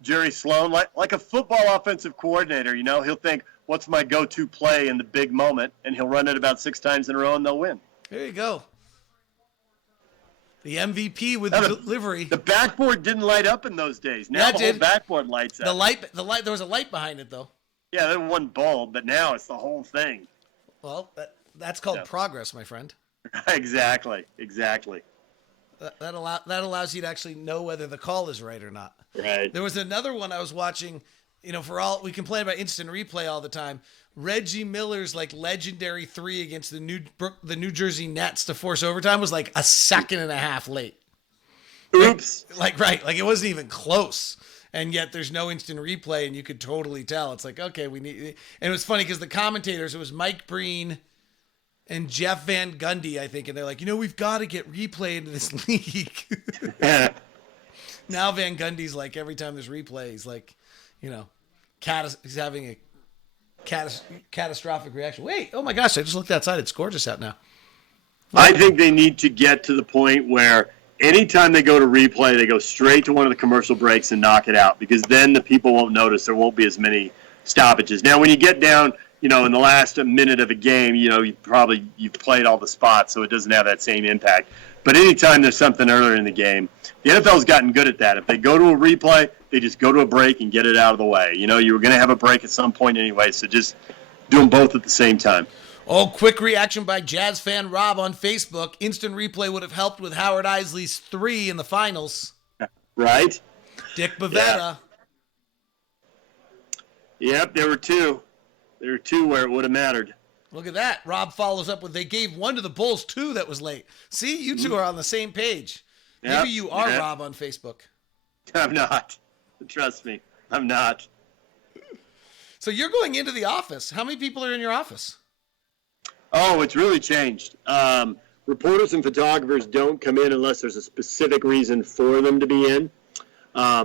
Jerry Sloan, like a football offensive coordinator, he'll think, what's my go-to play in the big moment, and he'll run it about 6 times in a row, and they'll win. There you go. The MVP with the delivery. The backboard didn't light up in those days. Now the whole backboard lights up. The light. There was a light behind it, though. Yeah, there was one bulb, but now it's the whole thing. Well, that's called progress, my friend. Exactly. That allows you to actually know whether the call is right or not. Right. There was another one I was watching. We complain about instant replay all the time. Reggie Miller's legendary 3 against the New Jersey Nets to force overtime was like a second and a half late. Oops. It wasn't even close. And yet there's no instant replay, and you could totally tell. It's like, okay, we need. And it was funny because the commentators, it was Mike Breen and Jeff Van Gundy, I think, and they're like, we've got to get replay into this league. Now Van Gundy's like, every time there's replay, he's like, he's having a catastrophic reaction. Wait, oh my gosh, I just looked outside. It's gorgeous out now. I think they need to get to the point where anytime they go to replay, they go straight to one of the commercial breaks and knock it out, because then the people won't notice. There won't be as many stoppages. Now, when you get down, in the last minute of a game, you've played all the spots, so it doesn't have that same impact. But anytime there's something earlier in the game, the NFL's gotten good at that. If they go to a replay, they just go to a break and get it out of the way. You were going to have a break at some point anyway, so just do them both at the same time. Oh, quick reaction by Jazz fan Rob on Facebook. Instant replay would have helped with Howard Isley's 3 in the finals. Right? Dick Bavetta. Yeah. Yep, there were 2. There were 2 where it would have mattered. Look at that. Rob follows up with, they gave 1 to the Bulls, 2 that was late. See, you two are on the same page. Maybe you are Rob on Facebook. I'm not. Trust me, I'm not. So you're going into the office. How many people are in your office? Oh, it's really changed. Reporters and photographers don't come in unless there's a specific reason for them to be in.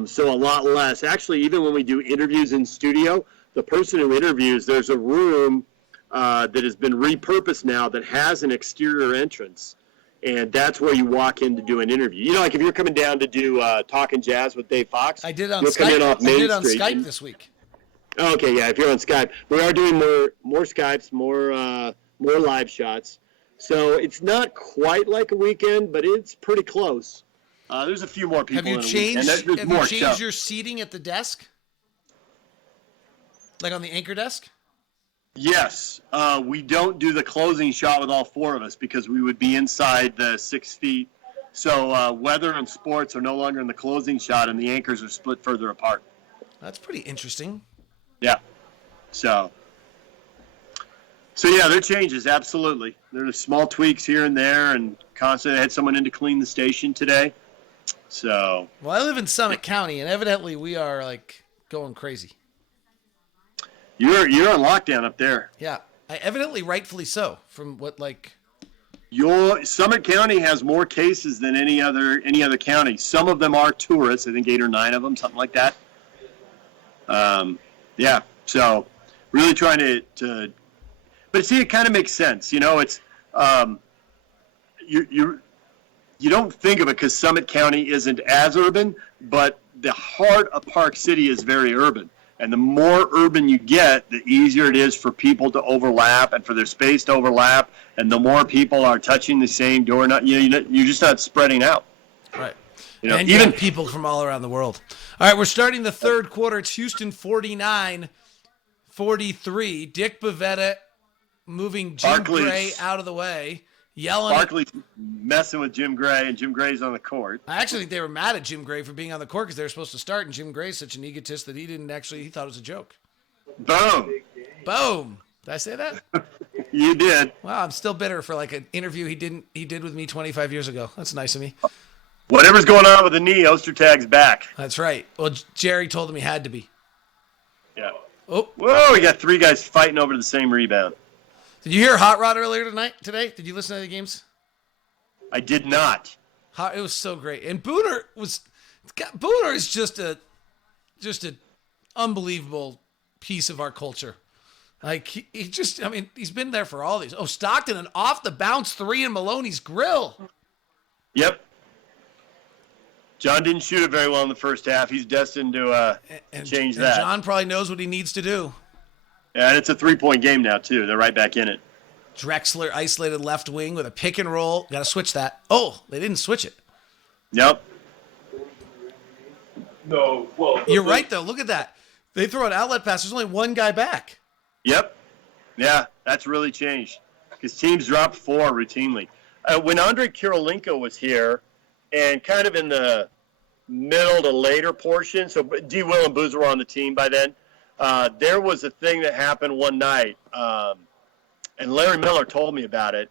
So a lot less. Actually, even when we do interviews in studio, the person who interviews, there's a room that has been repurposed now that has an exterior entrance. And that's where you walk in to do an interview. Like if you're coming down to do Talking Jazz with Dave Fox. I did on Skype this week. Okay, yeah, if you're on Skype. We are doing more Skypes, more live shots. So it's not quite like a weekend, but it's pretty close. There's a few more people. Have you changed your seating at the desk? Like on the anchor desk? Yes. We don't do the closing shot with all 4 of us because we would be inside the 6 feet. So weather and sports are no longer in the closing shot, and the anchors are split further apart. That's pretty interesting. Yeah. So yeah, there are changes, absolutely. There are small tweaks here and there, and constantly I had someone in to clean the station today. So. Well, I live in Summit County, and evidently we are going crazy. You're on lockdown up there. Yeah, evidently rightfully so. From what your Summit County has more cases than any other county. Some of them are tourists. I think 8 or 9 of them, something like that. Yeah. So really trying to but see, it kind of makes sense. It's you don't think of it because Summit County isn't as urban, but the heart of Park City is very urban. And the more urban you get, the easier it is for people to overlap and for their space to overlap. And the more people are touching the same door, you're just not spreading out. Right. And even people from all around the world. All right, we're starting the third quarter. It's Houston 49-43. Dick Bavetta moving Jim Gray out of the way. Yelling. Barkley's messing with Jim Gray, and Jim Gray's on the court. I actually think they were mad at Jim Gray for being on the court because they were supposed to start, and Jim Gray's such an egotist that he thought it was a joke. Boom. Did I say that? You did. Wow, I'm still bitter for an interview he did with me 25 years ago. That's nice of me. Whatever's going on with the knee, Ostertag's back. That's right. Well, Jerry told him he had to be. Yeah. Oh. Whoa, we got three guys fighting over the same rebound. Did you hear Hot Rod earlier today? Did you listen to the games? I did not. It was so great. And Booner is just an unbelievable piece of our culture. Like he's been there for all these. Oh, Stockton, an off the bounce three in Maloney's grill. Yep. John didn't shoot it very well in the first half. He's destined to change that. John probably knows what he needs to do. Yeah, and it's a 3-point game now, too. They're right back in it. Drexler isolated left wing with a pick and roll. Got to switch that. Oh, they didn't switch it. Yep. No. Well, you're right, though. Look at that. They throw an outlet pass. There's only one guy back. Yep. Yeah, that's really changed because teams drop 4 routinely. When Andre Kirilenko was here, and kind of in the middle to later portion, so D. Will and Boozer were on the team by then, there was a thing that happened one night, and Larry Miller told me about it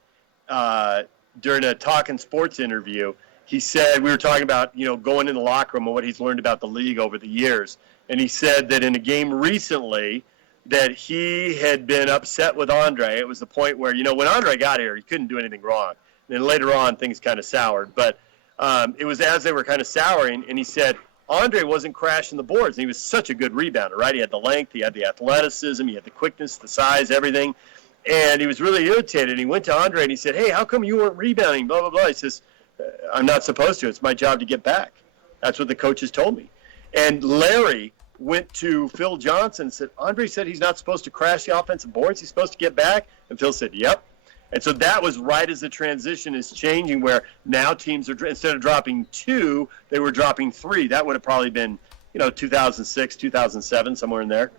during a Talkin' Sports interview. He said, we were talking about, going in the locker room and what he's learned about the league over the years, and he said that in a game recently that he had been upset with Andre. It was the point where, when Andre got here, he couldn't do anything wrong. And then later on, things kind of soured, but it was as they were kind of souring, and he said Andre wasn't crashing the boards. And he was such a good rebounder, right? He had the length, he had the athleticism, he had the quickness, the size, everything. And he was really irritated. And he went to Andre and he said, hey, how come you weren't rebounding, blah, blah, blah. He says, I'm not supposed to. It's my job to get back. That's what the coaches told me. And Larry went to Phil Johnson and said, Andre said he's not supposed to crash the offensive boards. He's supposed to get back. And Phil said, yep. And so that was right as the transition is changing, where now teams are, instead of dropping 2, they were dropping 3. That would have probably been, 2006, 2007, somewhere in there.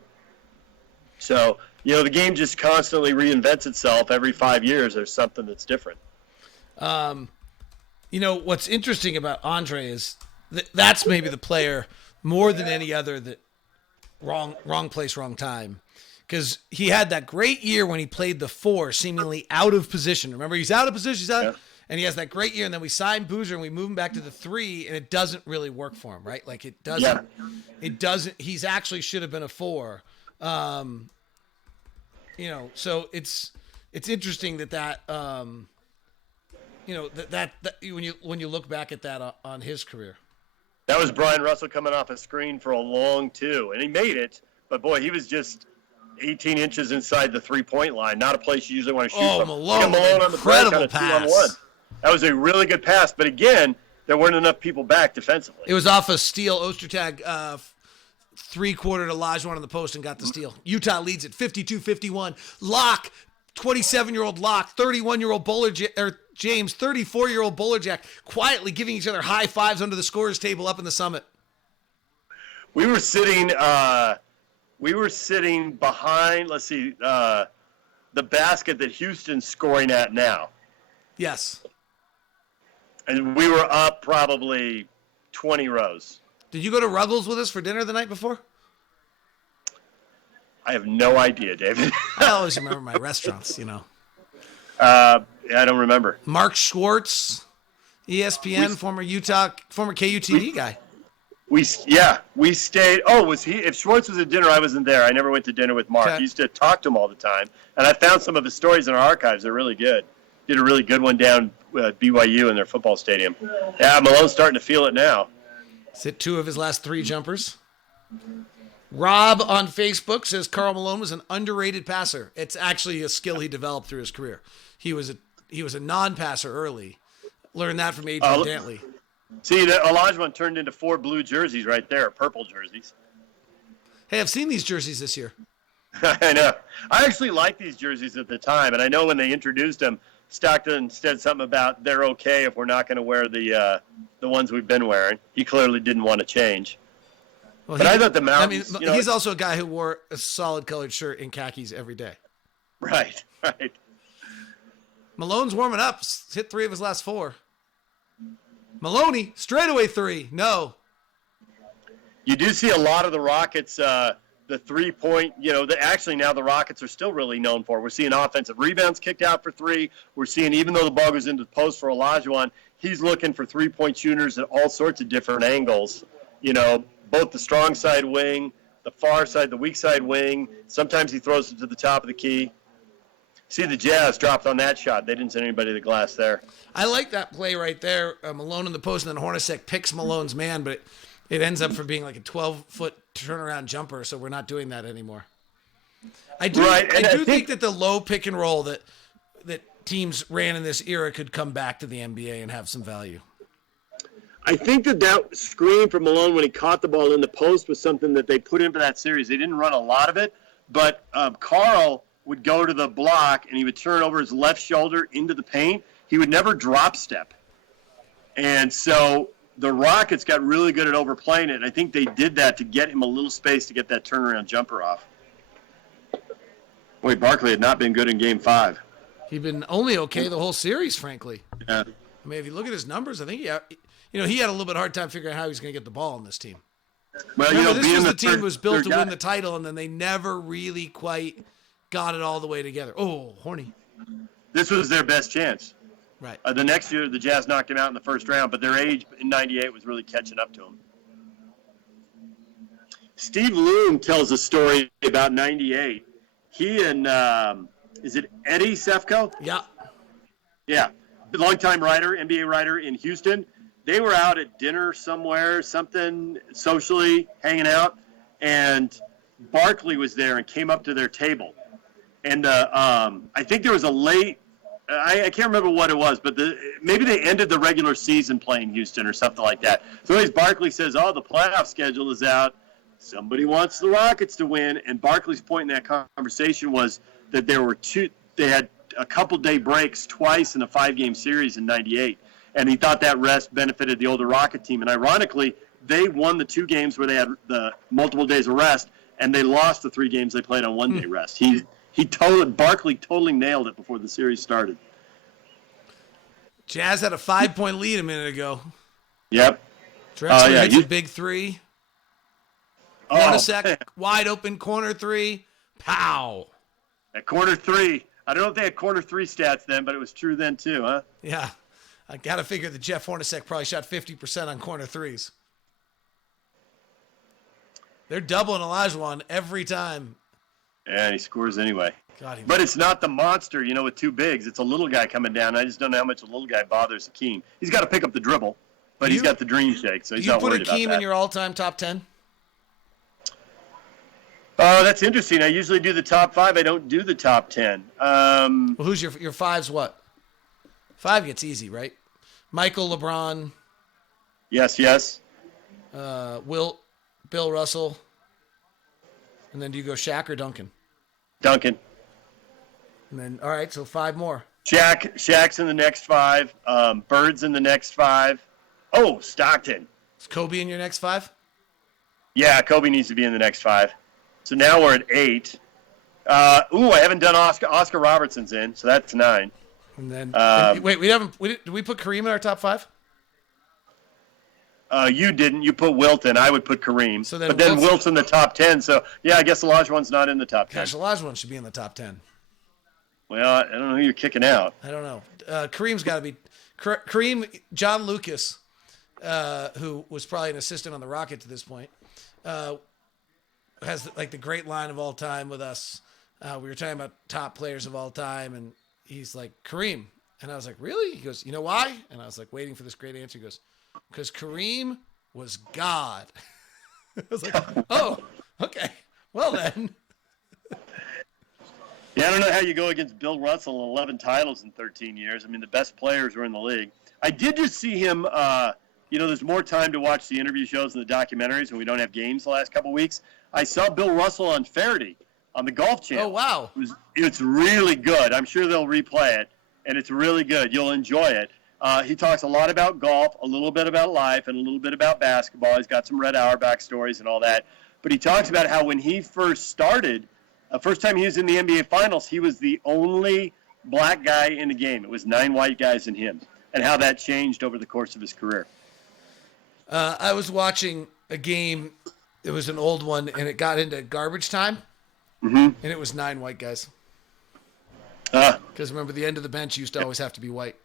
So, the game just constantly reinvents itself. Every 5 years, there's something that's different. What's interesting about Andre is that's maybe the player more than any other that wrong place, wrong time. Because he had that great year when he played the 4, seemingly out of position. Remember, he's out of position. And he has that great year. And then we sign Boozer and we move him back to the 3, and it doesn't really work for him, right? Like it doesn't. Yeah. It doesn't. He's actually should have been a 4. So it's interesting that when you look back at that on his career. That was Brian Russell coming off a screen for a long 2, and he made it. But boy, he was just 18 inches inside the 3-point line, not a place you usually want to shoot from. Malone on the break on a 2-on-1. That was a really good pass, but again, there weren't enough people back defensively. It was off a steal. Ostertag 3-quarter to Olajuwon on the post and got the steal. Utah leads it 52-51. Locke, 27-year-old Locke, 31-year-old James, 34-year-old Bullerjack, quietly giving each other high fives under the scorer's table up in the summit. We were sitting behind, the basket that Houston's scoring at now. Yes. And we were up probably 20 rows. Did you go to Ruggles with us for dinner the night before? I have no idea, David. I always remember my restaurants, I don't remember. Mark Schwartz, ESPN, former KUTV guy. We stayed. Oh, was he? If Schwartz was at dinner, I wasn't there. I never went to dinner with Mark. Okay. I used to talk to him all the time, and I found some of his stories in our archives. They're really good. Did a really good one down at BYU in their football stadium. Yeah, Malone's starting to feel it now. Is it 2 of his last 3 jumpers? Rob on Facebook says Karl Malone was an underrated passer. It's actually a skill he developed through his career. He was a non-passer early. Learned that from Adrian Dantley. See, Olajuwon turned into 4 blue jerseys right there, purple jerseys. Hey, I've seen these jerseys this year. I know. I actually liked these jerseys at the time, and I know when they introduced them, Stockton said something about they're okay if we're not going to wear the ones we've been wearing. He clearly didn't want to change. Well, but I thought the Mountains... he's also a guy who wore a solid colored shirt in khakis every day. Right. Malone's warming up. Hit 3 of his last 4. Maloney, straightaway 3. No. You do see a lot of the Rockets the three-point, actually now the Rockets are still really known for. We're seeing offensive rebounds kicked out for three. We're seeing, even though the ball goes into the post for Olajuwon, he's looking for three-point shooters at all sorts of different angles. Both the strong side wing, the far side, the weak side wing. Sometimes he throws it to the top of the key. See, the Jazz dropped on that shot. They didn't send anybody to the glass there. I like that play right there. Malone in the post, and then Hornacek picks Malone's man, but it ends up for being like a 12-foot turnaround jumper, so we're not doing that anymore. I do think that the low pick and roll that teams ran in this era could come back to the NBA and have some value. I think that screen from Malone when he caught the ball in the post was something that they put in for that series. They didn't run a lot of it, but Carl would go to the block and he would turn over his left shoulder into the paint. He would never drop step. And so the Rockets got really good at overplaying it, and I think they did that to get him a little space to get that turnaround jumper off. Boy, Barkley had not been good in Game 5. He'd been only okay the whole series, frankly. Yeah. I mean, if you look at his numbers, I think he had a little bit hard time figuring out how he's going to get the ball on this team. Well, Remember, this was the team was built to win the title, and then they never really quite got it all the way together. Oh, horny. This was their best chance. Right. The next year, the Jazz knocked him out in the first round, but their age in '98 was really catching up to them. Steve Loom tells a story about '98. He and, is it Eddie Sefko? Yeah. Yeah. Longtime writer, NBA writer in Houston. They were out at dinner somewhere, something socially, hanging out, and Barkley was there and came up to their table. And I think there was a late, I can't remember what it was, but maybe they ended the regular season playing Houston or something like that. So anyways, Barkley says, the playoff schedule is out. Somebody wants the Rockets to win. And Barkley's point in that conversation was that they had a couple-day breaks twice in a 5-game series in '98. And he thought that rest benefited the older Rocket team. And ironically, they won the 2 games where they had the multiple days of rest, and they lost the 3 games they played on 1 day rest. Barkley totally nailed it before the series started. Jazz had a 5-point lead a minute ago. Yep. Drexler hits a big 3. Hornacek, wide open corner 3. Pow. At corner 3. I don't know if they had corner 3 stats then, but it was true then too, huh? Yeah. I got to figure that Jeff Hornacek probably shot 50% on corner 3s. They're doubling Olajuwon every time. Yeah, and he scores anyway. God, but it's not the monster, with 2 bigs. It's a little guy coming down. I just don't know how much a little guy bothers Hakeem. He's got to pick up the dribble, but he's got the dream shake, so he's not worried about that. You put Hakeem in your all-time top 10? That's interesting. I usually do the top 5. I don't do the top 10. Well, who's your 5's what? 5 gets easy, right? Michael, LeBron. Yes. Bill Russell. And then do you go Shaq or Duncan? Duncan. And then, all right, so 5 more. Shaq's in the next 5. Bird's in the next 5. Oh, Stockton. Is Kobe in your next 5? Yeah, Kobe needs to be in the next 5. So now we're at 8. I haven't done Oscar. Oscar Robertson's in, so that's 9. And then wait, did we put Kareem in our top 5? You didn't. You put Wilton. I would put Kareem. So then but then Wilt's in the top 10. So yeah, I guess Olajuwon's not in the top 10. Gosh, Olajuwon should be in the top 10. Well, I don't know who you're kicking out. I don't know. Kareem's got to be Kareem. John Lucas, who was probably an assistant on the Rockets at this point, has the great line of all time with us. We were talking about top players of all time, and he's like, Kareem. And I was like, really? He goes, you know why? And I was like, waiting for this great answer. He goes, because Kareem was God. I was like, oh, okay. Well then. Yeah, I don't know how you go against Bill Russell in 11 titles in 13 years. I mean, the best players were in the league. I did just see him, there's more time to watch the interview shows and the documentaries when we don't have games the last couple of weeks. I saw Bill Russell on Faraday on the Golf Channel. Oh, wow. It's really good. I'm sure they'll replay it, and it's really good. You'll enjoy it. He talks a lot about golf, a little bit about life, and a little bit about basketball. He's got some Red Auerbach stories and all that. But he talks about how when he first started, first time he was in the NBA Finals, he was the only black guy in the game. It was 9 white guys and him, and how that changed over the course of his career. I was watching a game It was an old one, and it got into garbage time, Mm-hmm. and it was 9 white guys. Uh, Because remember, the end of the bench used to always have to be white.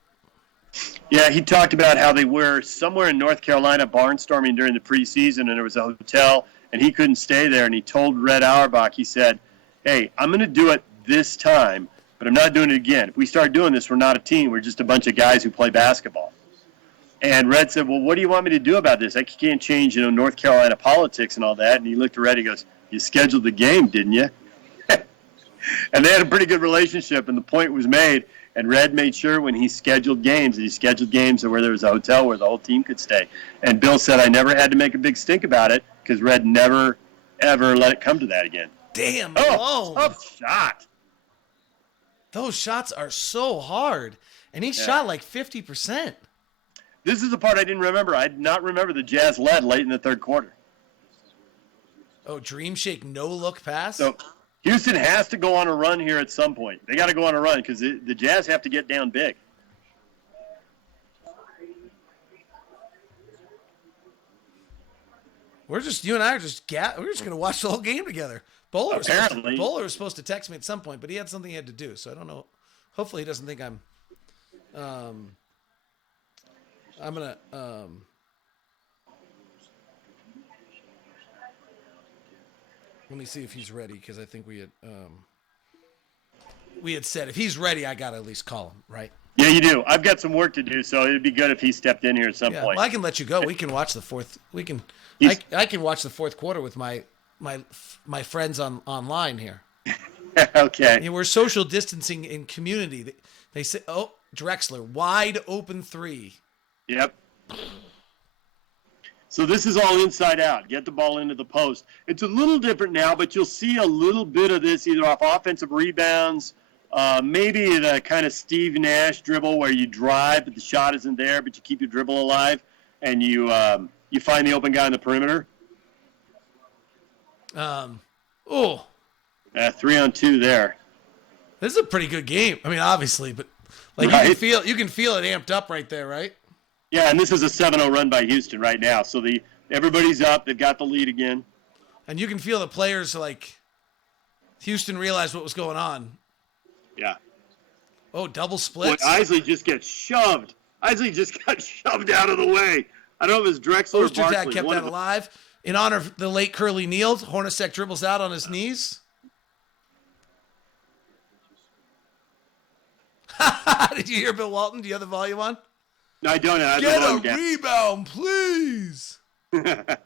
yeah, he talked about how they were somewhere in North Carolina barnstorming during the preseason, and there was a hotel, and he couldn't stay there, and he told Red Auerbach, he said, hey, I'm going to do it this time, but I'm not doing it again. If we start doing this, we're not a team. We're just a bunch of guys who play basketball. And Red said, well, what do you want me to do about this? I can't change, North Carolina politics and all that. And he looked at Red, he goes, you scheduled the game, didn't you? And they had a pretty good relationship, and the point was made. And Red made sure when he scheduled games, where there was a hotel where the whole team could stay. And Bill said, I never had to make a big stink about it because Red never, ever let it come to that again. Damn, Oh, tough shot. Those shots are so hard. And he shot like 50%. This is the part I didn't remember. I did not remember the Jazz led late in the third quarter. Oh, Dream Shake no-look pass? So Houston has to go on a run here at some point. They got to go on a run because the Jazz have to get down big. You and I are we're just going to watch the whole game together. Bowler was supposed to text me at some point, but he had something he had to do, so I don't know. Hopefully he doesn't think I'm going to let me see if he's ready, because I think we had said if he's ready, I got to at least call him, right? Yeah, you do. I've got some work to do, so it'd be good if he stepped in here at some point. Well, I can let you go. We can watch the fourth. I can watch the fourth quarter with my friends online here. Okay. Yeah, we're social distancing in community. They say, "Oh, Drexler, wide open 3." Yep. So this is all inside out. Get the ball into the post. It's a little different now, but you'll see a little bit of this either off offensive rebounds, maybe the kind of Steve Nash dribble where you drive, but the shot isn't there, but you keep your dribble alive, and you find the open guy on the perimeter. 3-on-2 there. This is a pretty good game. I mean, obviously, but like right. you can feel it amped up right there, right? Yeah, and this is a 7-0 run by Houston right now. So everybody's up. They've got the lead again. And you can feel the players, like, Houston realized what was going on. Yeah. Oh, double splits. Boy, Isley just gets shoved. Isley just got shoved out of the way. I don't know if it's Drexler or Barkley. Ostertag kept that alive. In honor of the late Curly Neal, Hornacek dribbles out on his knees. Did you hear Bill Walton? Do you have the volume on? No, I don't. Get a rebound, please. Yeah,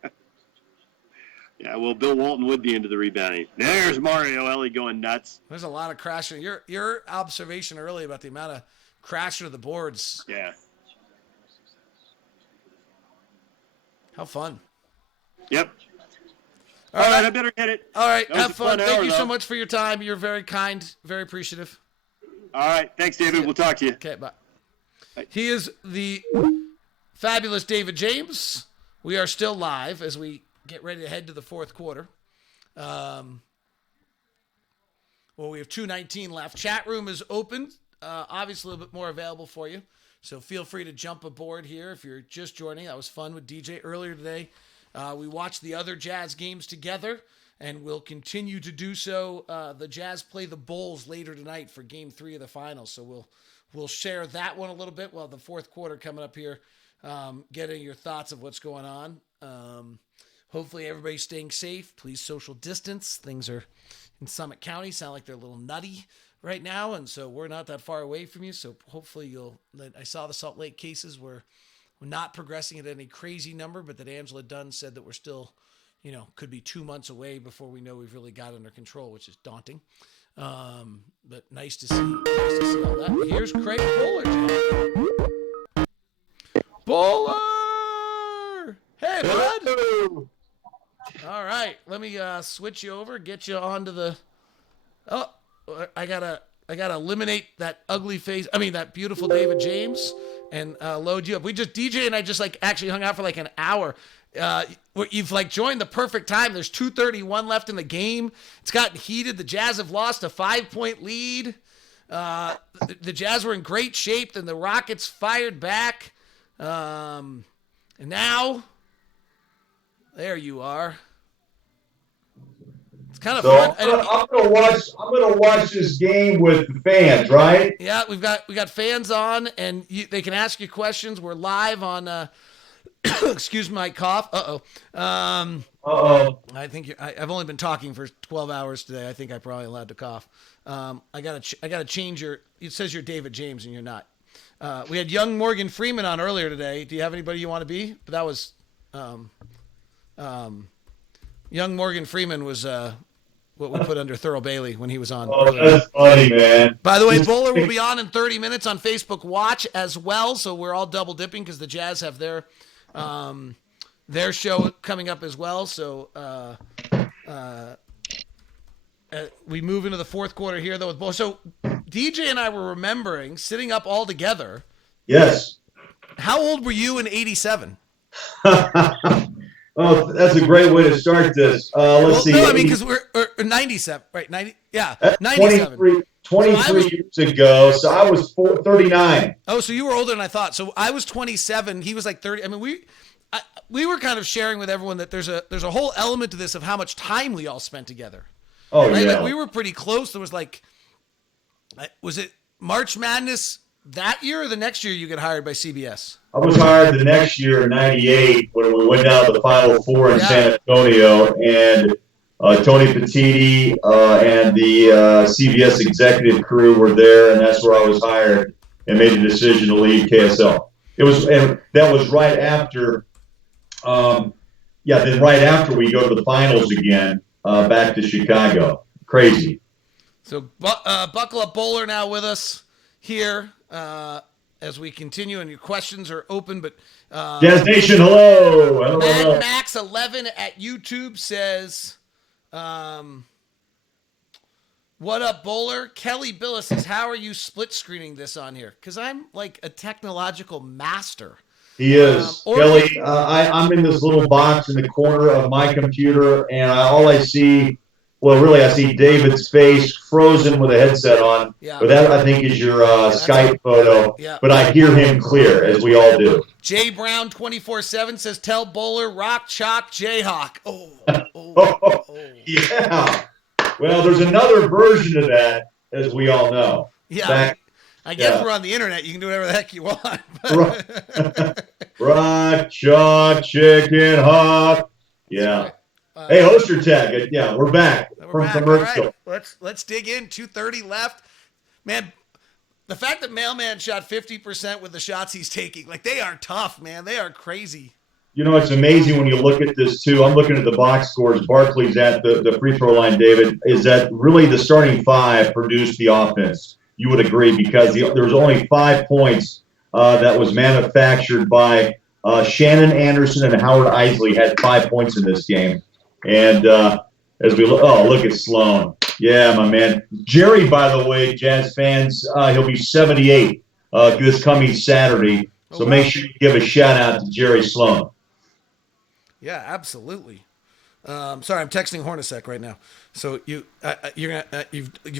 well, Bill Walton would be into the rebounding. There's Mario Ellie going nuts. There's a lot of crashing. Your observation earlier about the amount of crashing of the boards. Yeah. How fun. Yep. All right, I better hit it. All right, have fun. Thank you so much for your time. You're very kind, very appreciative. All right, thanks, David. We'll talk to you. Okay, bye. He is the fabulous David James. We are still live as we get ready to head to the fourth quarter. Well, we have 2:19 left. Chat room is open. Obviously, a little bit more available for you. So feel free to jump aboard here if you're just joining. That was fun with DJ earlier today. We watched the other Jazz games together, and we'll continue to do so. The Jazz play the Bulls later tonight for Game 3 of the finals. So we'll share that one a little bit while the fourth quarter coming up here, getting your thoughts of what's going on. Hopefully everybody's staying safe. Please social distance. Things are in Summit County sound like they're a little nutty right now, and so we're not that far away from you. So hopefully I saw the Salt Lake cases were not progressing at any crazy number, but that Angela Dunn said that we're still, could be 2 months away before we know we've really got under control, which is daunting. But nice to see all that. Here's Craig Bowler. Bowler! Hey, bud! All right, let me switch you over, get you onto the... Oh, I gotta eliminate that ugly face. I mean, that beautiful David James, and load you up. DJ and I just actually hung out for an hour. You've joined the perfect time. There's 2:31 left in the game. It's gotten heated. The Jazz have lost a 5-point lead. The Jazz were in great shape. Then the Rockets fired back. And now, there you are. It's kind of So fun. I'm gonna watch this game with the fans, right? Yeah, we got fans on, and they can ask you questions. We're live on. Excuse my cough. I think I've only been talking for 12 hours today. I think I'm probably allowed to cough. I gotta change your. It says you're David James, and you're not. We had young Morgan Freeman on earlier today. Do you have anybody you want to be? But that was, young Morgan Freeman was what we put under Thurl Bailey when he was on. Oh, that's funny, man. By the way, Bowler will be on in 30 minutes on Facebook Watch as well. So we're all double dipping because the Jazz have their show coming up as well. So we move into the fourth quarter here, though, with Bowler. So DJ and I were remembering sitting up all together. Yes. How old were you in '87? Oh, that's a great way to start this. Let's see. No, I mean, because we're 97, right? 90, yeah, 97. 23 years ago, so I was 39. Oh, so you were older than I thought. So I was 27. He was like 30. I mean, we were kind of sharing with everyone that there's a whole element to this of how much time we all spent together. Oh, right? yeah. Like, we were pretty close. There was like, was it March Madness that year or the next year you get hired by CBS? I was hired the next year in '98 when we went down to the Final Four in San Antonio, and Tony Petitti and the CBS executive crew were there, and that's where I was hired and made the decision to leave KSL. And that was right after, then right after we go to the finals again, back to Chicago. Crazy. So buckle up, Bowler, now with us here as we continue, and your questions are open. But Jazz Nation, hello. Mad Max 11 at YouTube says, "What up, Bowler?" Kelly Billis says, "How are you split screening this on here?" Because I'm like a technological master. He is. Kelly, I'm in this little box in the corner of my computer, and all I see, I see David's face frozen with a headset on. Yeah. But that, I think, is your Skype photo. Yeah. But I hear him clear, as we all do. Jay Brown 24/7 says, "Tell Bowler, rock, chalk, Jayhawk." Yeah. Well, there's another version of that, as we all know. Yeah. I guess we're on the internet. You can do whatever the heck you want. Rock, chalk, chicken, hawk. Yeah. Hey, Hoster Tag. Yeah, we're back. From commercial. Right. Let's dig in. 2:30 left. Man, the fact that Mailman shot 50% with the shots he's taking, like, they are tough, man. They are crazy. You know, it's amazing when you look at this, too. I'm looking at the box scores. Barkley's at the free throw line, David, is that really the starting five produced the offense. You would agree, because there was only 5 points that was manufactured by Shannon Anderson, and Howard Isley had 5 points in this game. And as we look at Sloan. Yeah, my man. Jerry, by the way, Jazz fans, he'll be 78 this coming Saturday. So make sure you give a shout out to Jerry Sloan. Yeah, absolutely. Sorry, I'm texting Hornacek right now. So you've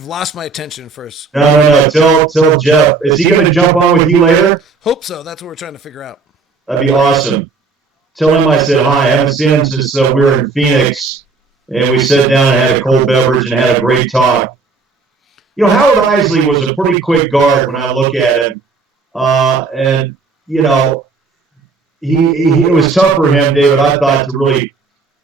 lost my attention first. No. Tell Jeff. Is he going to jump on with you later? Hope so. That's what we're trying to figure out. That'd be awesome. Tell him I said hi. I haven't seen him since we were in Phoenix, and we sat down and had a cold beverage and had a great talk. You know, Howard Isley was a pretty quick guard when I look at him, and you know, it was tough for him, David, I thought, to really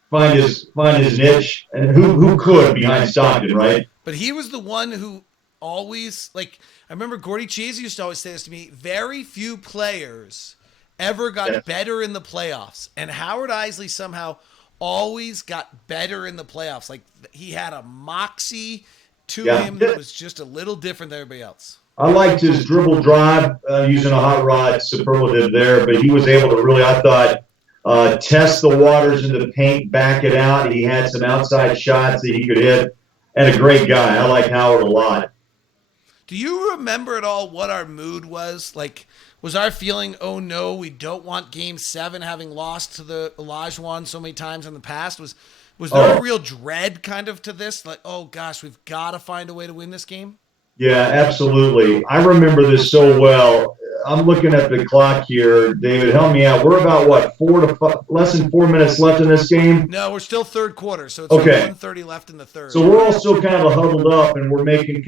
find his niche, and who could behind Stockton, right? But he was the one who always, like, I remember Gordy Cheese used to always say this to me: very few players ever got better in the playoffs, and Howard Isley somehow always got better in the playoffs. Like, he had a moxie to him that was just a little different than everybody else. I liked his dribble drive, using a hot rod superlative there, but he was able to really, I thought, test the waters in the paint, back it out. He had some outside shots that he could hit, and a great guy. I like Howard a lot. Do you remember at all what our mood was? Like, was our feeling, oh no, we don't want Game 7, having lost to the Olajuwon so many times in the past? Was there a real dread kind of to this? Like, oh gosh, we've got to find a way to win this game? Yeah, absolutely. I remember this so well. I'm looking at the clock here. David, help me out. We're about what, less than 4 minutes left in this game? No, we're still third quarter, so it's Okay. 1:30 left in the third. So we're all still kind of huddled up, and we're making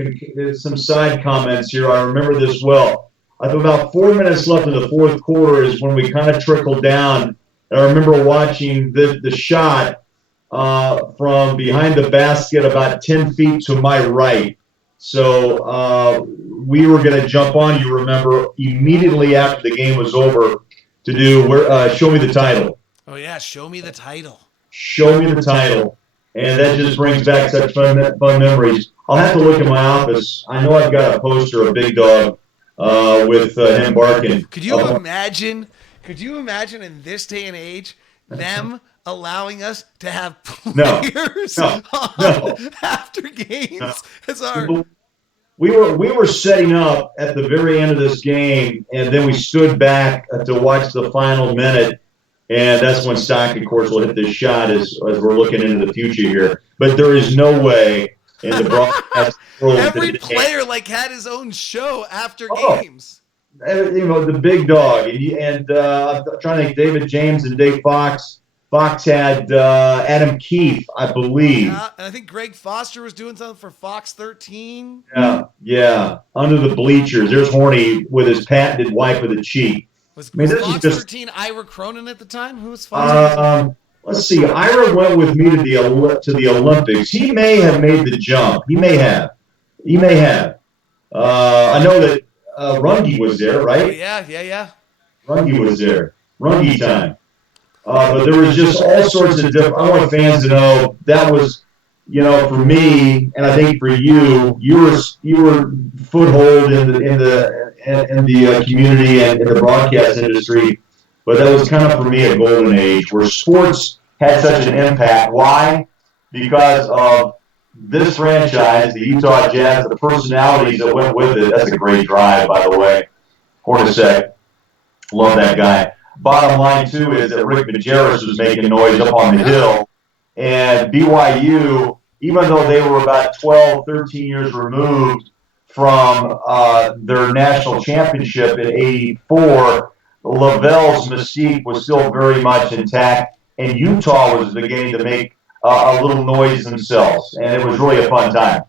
some side comments here. I remember this well. I have about 4 minutes left in the fourth quarter is when we kind of trickled down. And I remember watching the shot from behind the basket about 10 feet to my right. So we were going to jump on, you remember, immediately after the game was over to do Show Me the Title. Oh, yeah, Show Me the Title. Show Me the Title. And that just brings back such fun memories. I'll have to look in my office. I know I've got a poster of Big Dog with him barking. Could you imagine in this day and age them allowing us to have players after games as our... We were setting up at the very end of this game, and then we stood back to watch the final minute, and that's when Stock, of course, will hit this shot as we're looking into the future here. But there is no way in the broadcast world every player had his own show after games. The Big Dog, and I'm trying to think, David James and Dave Fox. Fox had Adam Keefe, I believe. Yeah, and I think Greg Foster was doing something for Fox 13. Yeah. Under the bleachers. There's Horny with his patented wipe of the cheek. Was Fox 13 Ira Cronin at the time? Who was Fox 13? Let's see. Ira went with me to the Olympics. He may have made the jump. He may have. I know that Runge was there, right? Oh, yeah. Runge was there. Runge time. But there was just all sorts of different. I want fans to know that was, for me, and I think for you, you were foothold in the community and in the broadcast industry. But that was kind of for me a golden age where sports had such an impact. Why? Because of this franchise, the Utah Jazz, the personalities that went with it. That's a great drive, by the way. Hornacek, love that guy. Bottom line, too, is that Rick Majerus was making noise up on the hill. And BYU, even though they were about 12, 13 years removed from their national championship in '84, Lavelle's mystique was still very much intact. And Utah was beginning to make a little noise themselves. And it was really a fun time.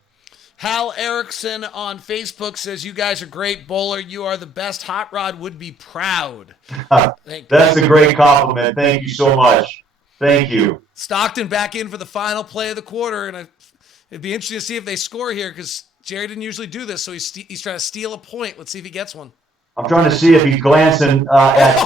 Hal Erickson on Facebook says, "You guys are great. Bowler, you are the best. Hot Rod would be proud." That's a great compliment. Thank you so much. Thank you. Stockton back in for the final play of the quarter, and it'd be interesting to see if they score here because Jerry didn't usually do this, so he's trying to steal a point. Let's see if he gets one. I'm trying to see if he's glancing at.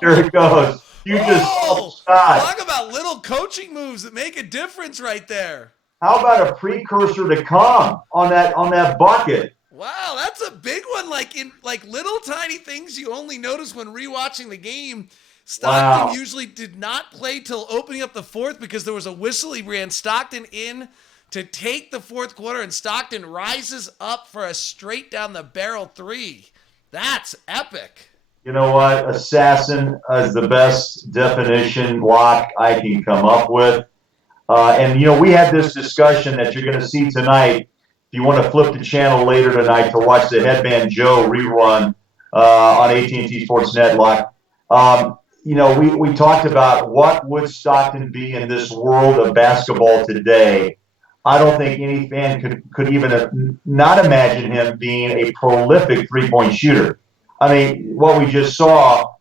Here it goes. You just talk about little coaching moves that make a difference right there. How about a precursor to come on that bucket? Wow, that's a big one. Like little tiny things you only notice when rewatching the game. Stockton usually did not play till opening up the fourth because there was a whistle. He ran Stockton in to take the fourth quarter, and Stockton rises up for a straight down the barrel three. That's epic. You know what? Assassin is the best definition lock I can come up with. And, we had this discussion that you're going to see tonight. If you want to flip the channel later tonight to watch the Headband Joe rerun on AT&T Sportsnet Lock, we talked about what would Stockton be in this world of basketball today. I don't think any fan could even not imagine him being a prolific three-point shooter. I mean, what we just saw,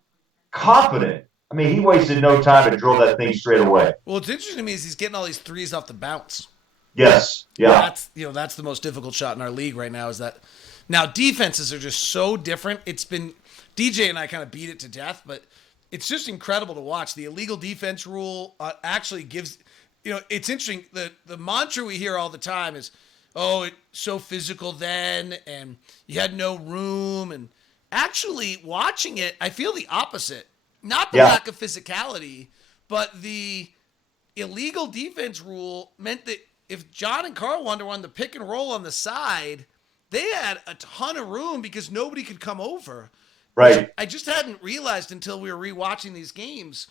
confident. I mean, he wasted no time to drill that thing straight away. Well, what's interesting to me is he's getting all these threes off the bounce. Yes, yeah. That's the most difficult shot in our league right now. Is that now defenses are just so different. It's been DJ and I kind of beat it to death, but it's just incredible to watch. The illegal defense rule actually gives. It's interesting. The mantra we hear all the time is, "Oh, it's so physical then, and you had no room." And actually, watching it, I feel the opposite. Not the lack of physicality, but the illegal defense rule meant that if John and Carl wanted to run the pick and roll on the side, they had a ton of room because nobody could come over. Right. I just hadn't realized until we were rewatching these games.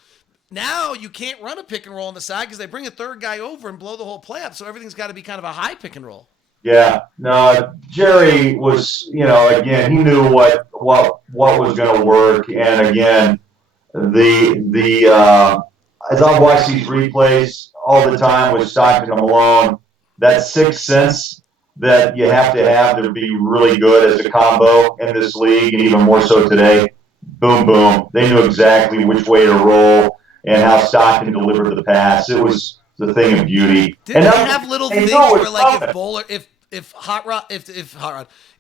Now you can't run a pick and roll on the side because they bring a third guy over and blow the whole play up, so everything's got to be kind of a high pick and roll. Yeah, no, Jerry was, again, he knew what was going to work, and again, as I watch these replays all the time with Stockton and Malone, that sixth sense that you have to be really good as a combo in this league, and even more so today. Boom, boom. They knew exactly which way to roll and how Stockton delivered the pass. It was the thing of beauty. Didn't they have little things where, like,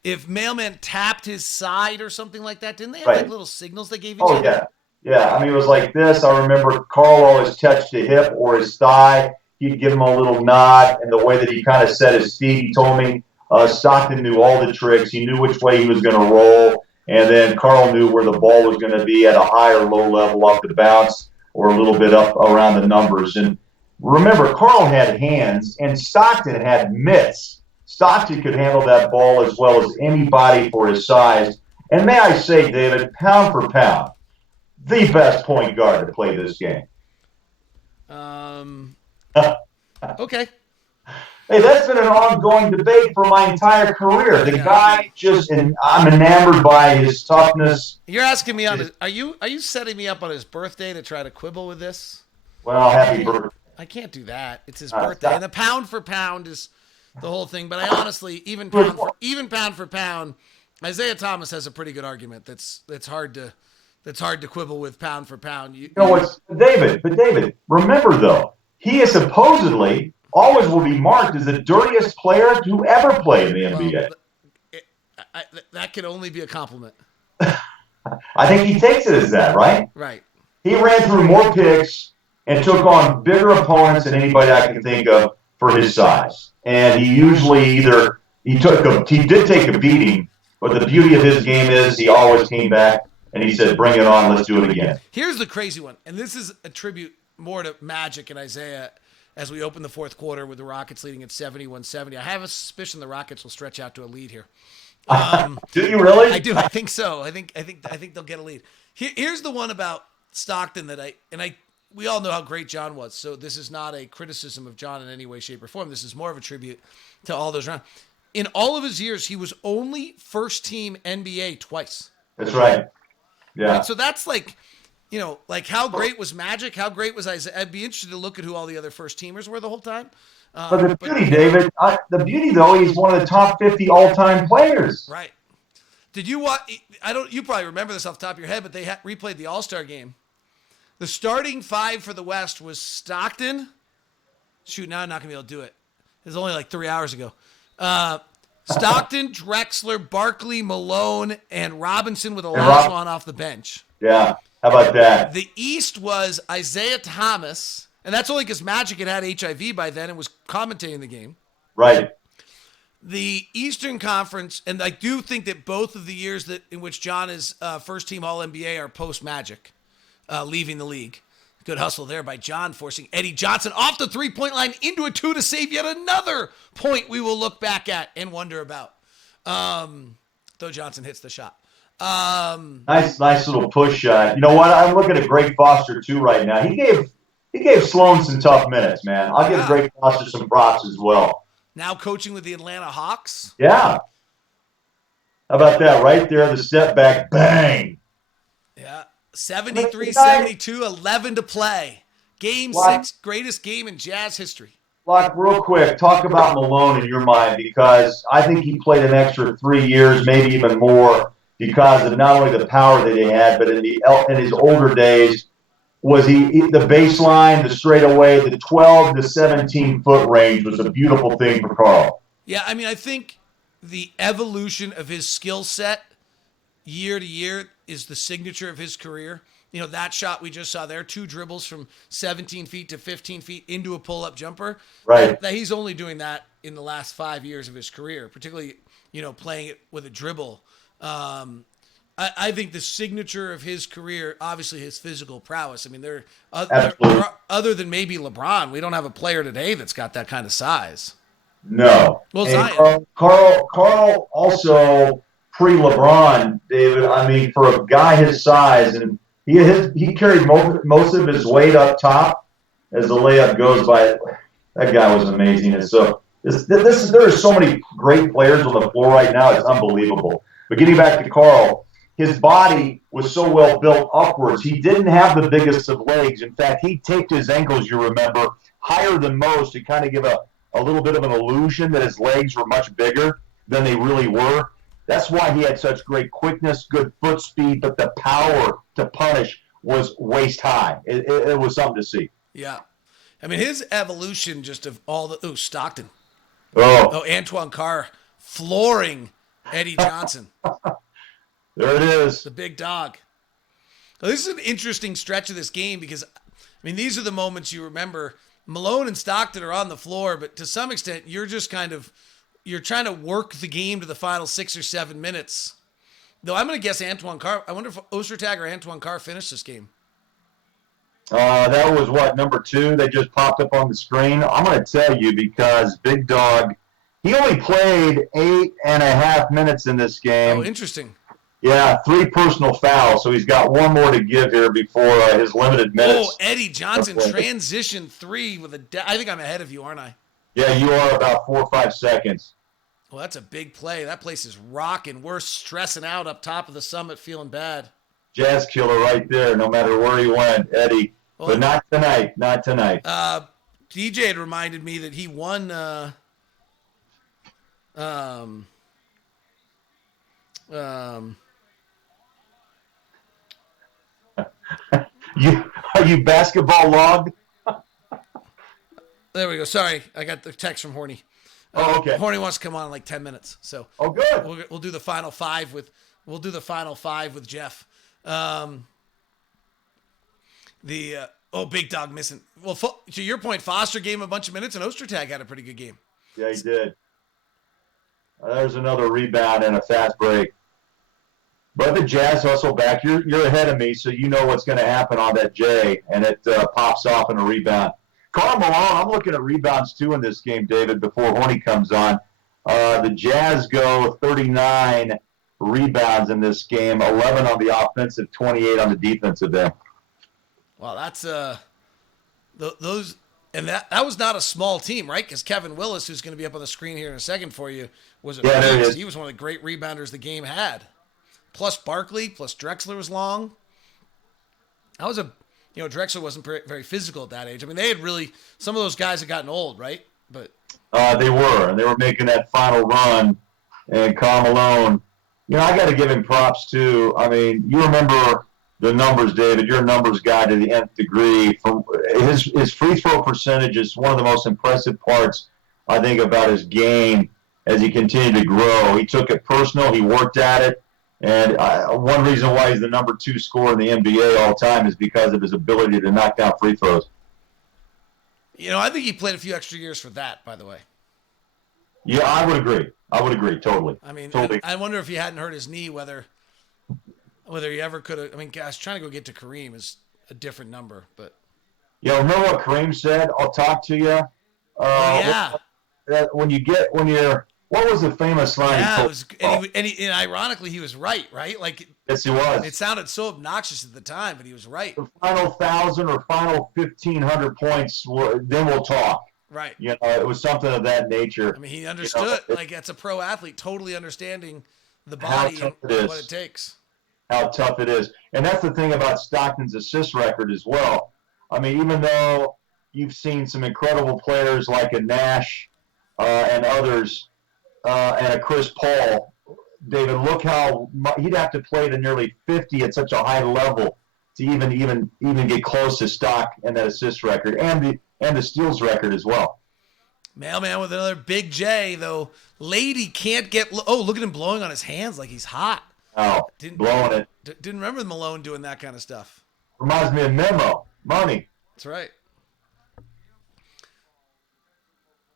if Mailman tapped his side or something like that, didn't they have like little signals they gave each other? Oh, yeah. Yeah, I mean, it was like this. I remember Carl always touched the hip or his thigh. He'd give him a little nod, and the way that he kind of set his feet, he told me Stockton knew all the tricks. He knew which way he was going to roll, and then Carl knew where the ball was going to be at a high or low level off the bounce or a little bit up around the numbers. And remember, Carl had hands, and Stockton had mitts. Stockton could handle that ball as well as anybody for his size. And may I say, David, pound for pound, the best point guard to play this game. Okay. Hey, that's been an ongoing debate for my entire career. The guy I'm enamored by his toughness. You're asking me are you setting me up on his birthday to try to quibble with this? Well, happy birthday. I can't do that. It's his birthday. And the pound for pound is the whole thing. But I honestly, even pound for pound, Isaiah Thomas has a pretty good argument. That's hard to quibble with pound for pound. You know what's David? But David, remember though, he is supposedly always will be marked as the dirtiest player to ever play in the NBA. That can only be a compliment. I think he takes it as that, right? Right. He ran through more picks and took on bigger opponents than anybody I can think of for his size. And he usually he did take a beating, but the beauty of his game is he always came back and he said, "Bring it on, let's do it again." Here's the crazy one, and this is a tribute more to Magic and Isaiah as we open the fourth quarter with the Rockets leading at 71-70. I have a suspicion the Rockets will stretch out to a lead here. Do you really? I do. I think so. I think they'll get a lead. Here's the one about Stockton that we all know how great John was. So this is not a criticism of John in any way, shape, or form. This is more of a tribute to all those around. In all of his years, he was only first team NBA twice. That's right. Yeah. Right? So that's like, like how great was Magic? How great was Isaiah? I'd be interested to look at who all the other first teamers were the whole time. But the beauty, David, though, he's one of the top 50 all-time players. Right. Did you watch? You probably remember this off the top of your head, but they replayed the All-Star game. The starting five for the West was Stockton. Shoot, now I'm not gonna be able to do it. It was only like 3 hours ago. Stockton, Drexler, Barkley, Malone, and Robinson with Olajuwon off the bench. Yeah, how about that? The East was Isaiah Thomas, and that's only because Magic had HIV by then and was commentating the game. Right. The Eastern Conference, and I do think that both of the years in which John is first-team All-NBA are post-Magic, leaving the league. Good hustle there by John, forcing Eddie Johnson off the three-point line into a two to save yet another point we will look back at and wonder about. Though Johnson hits the shot. Nice little push shot. You know what? I'm looking at Greg Foster too right now. He gave Sloan some tough minutes, man. I'll give Greg Foster some props as well. Now coaching with the Atlanta Hawks. Yeah. How about that right there? The step back, bang. Yeah. 73-72, 11 to play. Game 6, greatest game in Jazz history. Locke, real quick, talk about Malone in your mind, because I think he played an extra 3 years, maybe even more, because of not only the power that he had, but in his older days, was the baseline, the straightaway, the 12 to 17 foot range was a beautiful thing for Carl. Yeah, I mean, I think the evolution of his skill set year to year is the signature of his career. That shot we just saw there, 2 dribbles from 17 feet to 15 feet into a pull-up jumper. Right. That he's only doing that in the last 5 years of his career, particularly, playing it with a dribble. I think the signature of his career, obviously his physical prowess. I mean, there other than maybe LeBron, we don't have a player today that's got that kind of size. No. Well, Zion. Carl also pre-LeBron, David. I mean, for a guy his size, and he carried most of his weight up top as the layup goes by. That guy was amazing. And so There are so many great players on the floor right now. It's unbelievable. But getting back to Carl, his body was so well built upwards. He didn't have the biggest of legs. In fact, he taped his ankles, you remember, higher than most to kind of give a little bit of an illusion that his legs were much bigger than they really were. That's why he had such great quickness, good foot speed, but the power to punish was waist high. It was something to see. Yeah. I mean, his evolution just of all the – Stockton. Oh, Antoine Carr flooring Eddie Johnson. There it is. The big dog. Now, this is an interesting stretch of this game because, I mean, these are the moments you remember. Malone and Stockton are on the floor, but to some extent, you're just kind of – you're trying to work the game to the final 6 or 7 minutes. Though I'm going to guess Antoine Carr. I wonder if Ostertag or Antoine Carr finished this game. That was number 2? They just popped up on the screen. I'm going to tell you because Big Dog, he only played 8.5 minutes in this game. Oh, interesting. Yeah, 3 personal fouls, so he's got one more to give here before his limited minutes. Oh, Eddie Johnson, transition 3 with I think I'm ahead of you, aren't I? Yeah, you are about 4 or 5 seconds. Well, that's a big play. That place is rocking. We're stressing out up top of the summit, feeling bad. Jazz killer right there, no matter where he went, Eddie. Well, but not tonight, not tonight. DJ had reminded me that he won Are you basketball logged? There we go. Sorry, I got the text from Horny. Oh, okay. Horny wants to come on in like 10 minutes, so. Oh, good. We'll do the final 5 with. We'll do the final 5 with Jeff. Big Dog missing. Well, to your point, Foster gave him a bunch of minutes, and Ostertag had a pretty good game. Yeah, he did. There's another rebound and a fast break. But the Jazz hustle back. You're ahead of me, so you know what's going to happen on that J, and it pops off in a rebound. Karl Malone, I'm looking at rebounds too in this game, David, before Horny comes on. The Jazz go 39 rebounds in this game, 11 on the offensive, 28 on the defensive end. Wow, that's those, and that was not a small team, right? Because Kevin Willis, who's going to be up on the screen here in a second for you, was he was one of the great rebounders the game had. Plus Barkley, plus Drexler was long. That was Drexler wasn't very physical at that age. I mean, they had really some of those guys had gotten old, right? But they were making that final run, and Karl Malone. I got to give him props too. I mean, you remember the numbers, David. You're a numbers guy to the nth degree. From his free throw percentage is one of the most impressive parts, I think, about his game as he continued to grow. He took it personal. He worked at it. And one reason why he's the number 2 scorer in the NBA all time is because of his ability to knock down free throws. I think he played a few extra years for that, by the way. Yeah, I would agree. Totally. I mean, totally. I wonder if he hadn't hurt his knee, whether he ever could have. I mean, guys, trying to go get to Kareem is a different number, but. Remember what Kareem said? I'll talk to you. When you're. What was the famous line? Yeah, and ironically, he was right? Like, yes, he was. It sounded so obnoxious at the time, but he was right. The final 1,000 or final 1,500 points, then we'll talk. Right. It was something of that nature. I mean, he understood. As a pro athlete, totally understanding the body and what it takes. How tough it is. And that's the thing about Stockton's assist record as well. I mean, even though you've seen some incredible players like a Nash and others, and a Chris Paul, David, look how he'd have to play to nearly 50 at such a high level to even get close to Stock and that assist record and the steals record as well. Mailman with another big J, though. Lady can't get. Look at him blowing on his hands like he's hot. Oh, blowing it. Didn't remember Malone doing that kind of stuff. Reminds me of Memo. Money. That's right.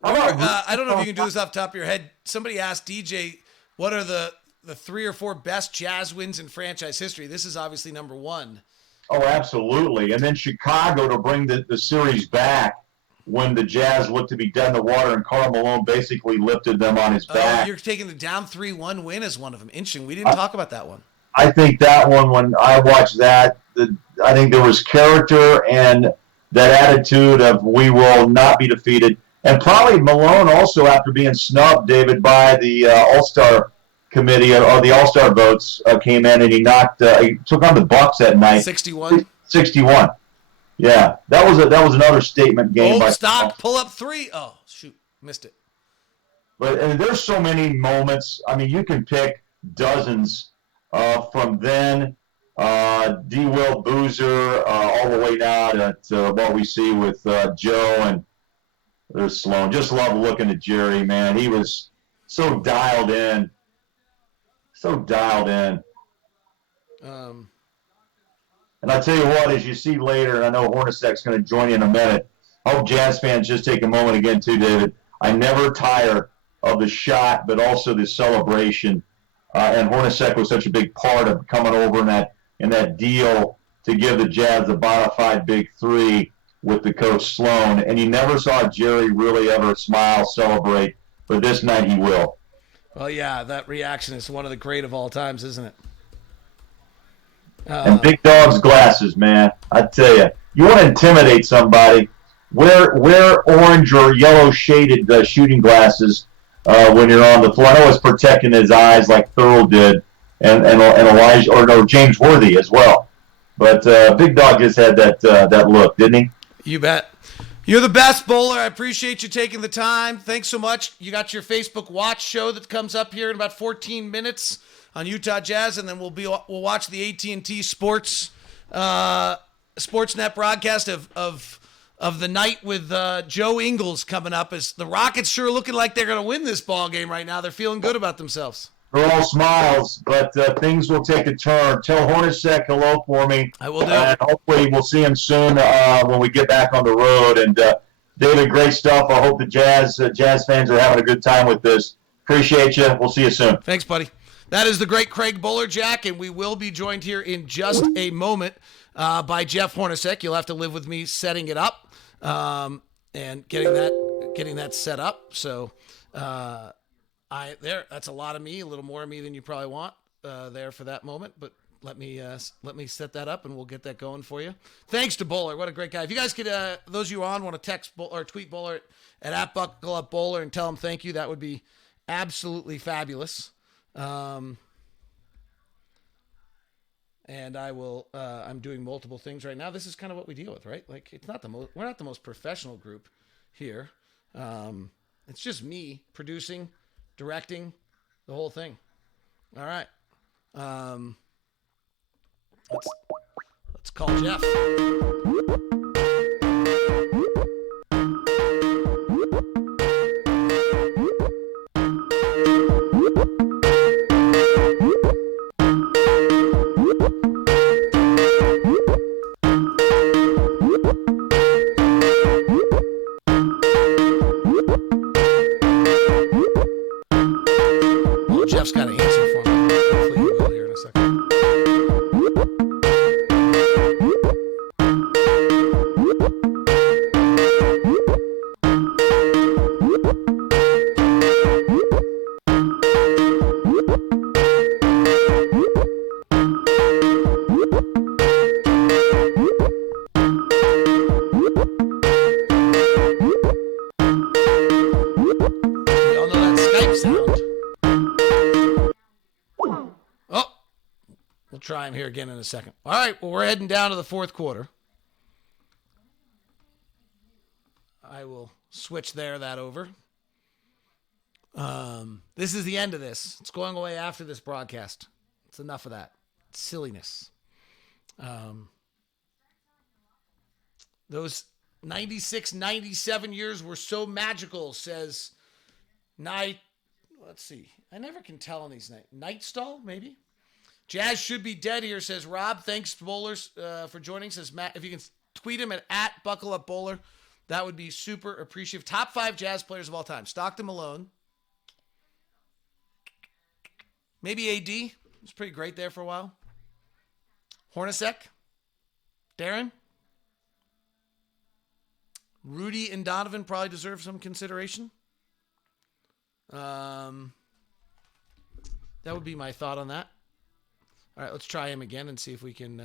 I don't know if you can do this off the top of your head. Somebody asked DJ, what are the 3 or 4 best Jazz wins in franchise history? This is obviously number 1. Oh, absolutely. And then Chicago to bring the series back when the Jazz looked to be dead in the water and Karl Malone basically lifted them on his back. You're taking the down 3-1 win as one of them. Interesting. We didn't talk about that one. I think that one, when I watched that, I think there was character and that attitude of we will not be defeated. And probably Malone also, after being snubbed, David, by the All-Star committee or the All-Star votes, came in and he took on the Bucks that night. 61. 61. Yeah, that was another statement game. Old stock, pull up three. Oh, shoot, missed it. But and there's so many moments. I mean, you can pick dozens from then, D. Will Boozer, all the way now to what we see with Joe and there's Sloan. Just love looking at Jerry, man. He was so dialed in. So dialed in. And I'll tell you what, as you see later, and I know Hornacek's going to join you in a minute, I hope Jazz fans just take a moment again too, David. I never tire of the shot, but also the celebration. And Hornacek was such a big part of coming over in that deal to give the Jazz the bona fide big three with the coach Sloan. And you never saw Jerry really ever smile, celebrate, but this night he will. Well, yeah, that reaction is one of the great of all times, isn't it? And Big Dog's glasses, man. I tell you, you want to intimidate somebody, wear orange or yellow shaded shooting glasses when you're on the floor. I know it's protecting his eyes like Thurl did, and Elijah or James Worthy as well. But Big Dog just had that look, didn't he? You bet. You're the best, Bowler. I appreciate you taking the time. Thanks so much. You got your Facebook Watch show that comes up here in about 14 minutes on Utah Jazz, and then we'll watch the AT&T Sportsnet broadcast of the night with Joe Ingles coming up. As the Rockets sure looking like they're going to win this ball game right now. They're feeling good about themselves. They're all smiles, but things will take a turn. Tell Hornacek hello for me. I will do. And hopefully we'll see him soon when we get back on the road. And David, great stuff. I hope the Jazz fans are having a good time with this. Appreciate you. We'll see you soon. Thanks, buddy. That is the great Craig Bowlerjack, and we will be joined here in just a moment by Jeff Hornacek. You'll have to live with me setting it up and getting that set up. So that's a lot of me, a little more of me than you probably want there for that moment. But let me set that up, and we'll get that going for you. Thanks to Bowler. What a great guy. If you guys could, those of you on, want to text Bowler or tweet Bowler at @BuckleUpBowler and tell him thank you, that would be absolutely fabulous. And I will, I'm doing multiple things right now. This is kind of what we deal with, right? Like we're not the most professional group here. It's just me producing, directing the whole thing. All right. Let's call Jeff. Jeff's got an answer for me. Hopefully he will here in a second. We all know that Skype sound. We'll try him here again in a second. All right, well, we're heading down to the fourth quarter. I will switch that over. This is the end of this. It's going away after this broadcast. It's enough of that. It's silliness. Those 96, 97 years were so magical, says Night. Let's see. I never can tell on these Nightstall, maybe? Jazz should be dead here, says Rob. Thanks, Bowlers, for joining. Says Matt, if you can tweet him at @BuckleUpBowler, that would be super appreciative. Top 5 Jazz players of all time. Stockton Malone. Maybe AD. He was pretty great there for a while. Hornacek. Darren. Rudy and Donovan probably deserve some consideration. That would be my thought on that. All right, let's try him again and see if we can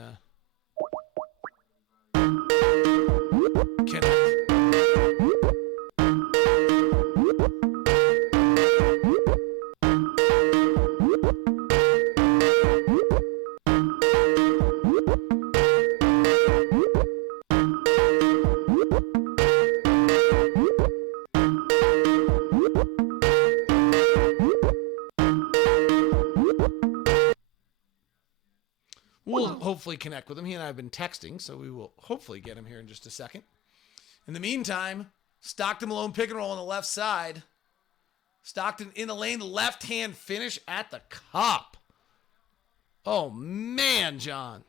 connect. We'll hopefully connect with him. He and I have been texting, so we will hopefully get him here in just a second. In the meantime, Stockton Malone pick and roll on the left side. Stockton in the lane, left-hand finish at the cup. Oh, man, John.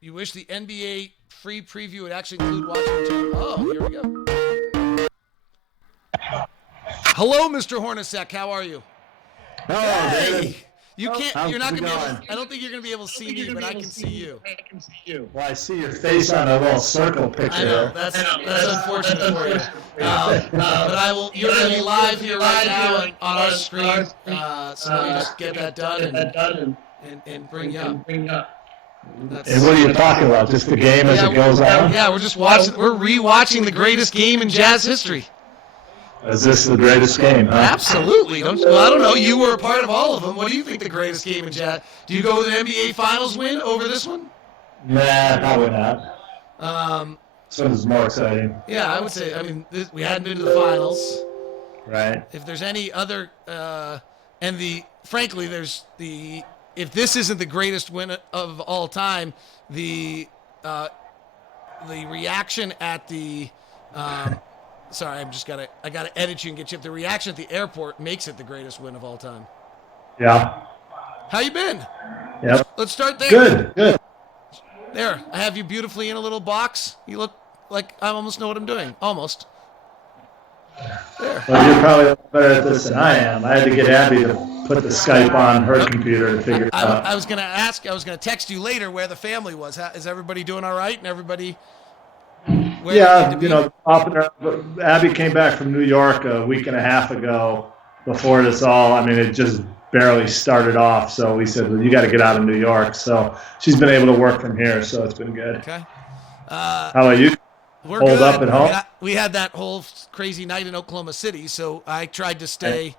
You wish the NBA free preview would actually include watching the tournament. Oh, here we go. Hello, Mr. Hornacek. How are you? Hello, David. You can't. You're not How's it gonna be able. going? I don't think you're gonna be able to see me, but I can see you. Well, I see your face on a little circle picture. I know that's unfortunate for you. But I will. You're gonna be live here right now on our screen. So let me just get that done and bring you up. And what are you talking about? Just the game as it goes on? Yeah, we're just watching. We're rewatching the greatest game in Jazz history. Is this the greatest game, huh? Absolutely. I don't know. You were a part of all of them. What do you think the greatest game in Jazz? Do you go with an NBA Finals win over this one? Nah, probably not. This one's more exciting. Yeah, I would say. I mean, we hadn't been to the finals. Right. If there's any other, frankly, if this isn't the greatest win of all time, the reaction at the, sorry, I gotta edit you and get you up. The reaction at the airport makes it the greatest win of all time. Yeah. How you been? Yep. Let's start there. Good. There, I have you beautifully in a little box. You look like I almost know what I'm doing. Almost. There. Well, you're probably better at this than I am. I had to get Abby to put the Skype on her computer to figure it out. I was going to text you later where the family was. Is everybody doing all right? And everybody Yeah, Abby came back from New York a week and a half ago before this all. I mean, it just barely started off. So we said, well, you got to get out of New York. So she's been able to work from here. So it's been good. Okay. How about you? We're Hold good. up at home? We had that whole crazy night in Oklahoma City, so I tried to stay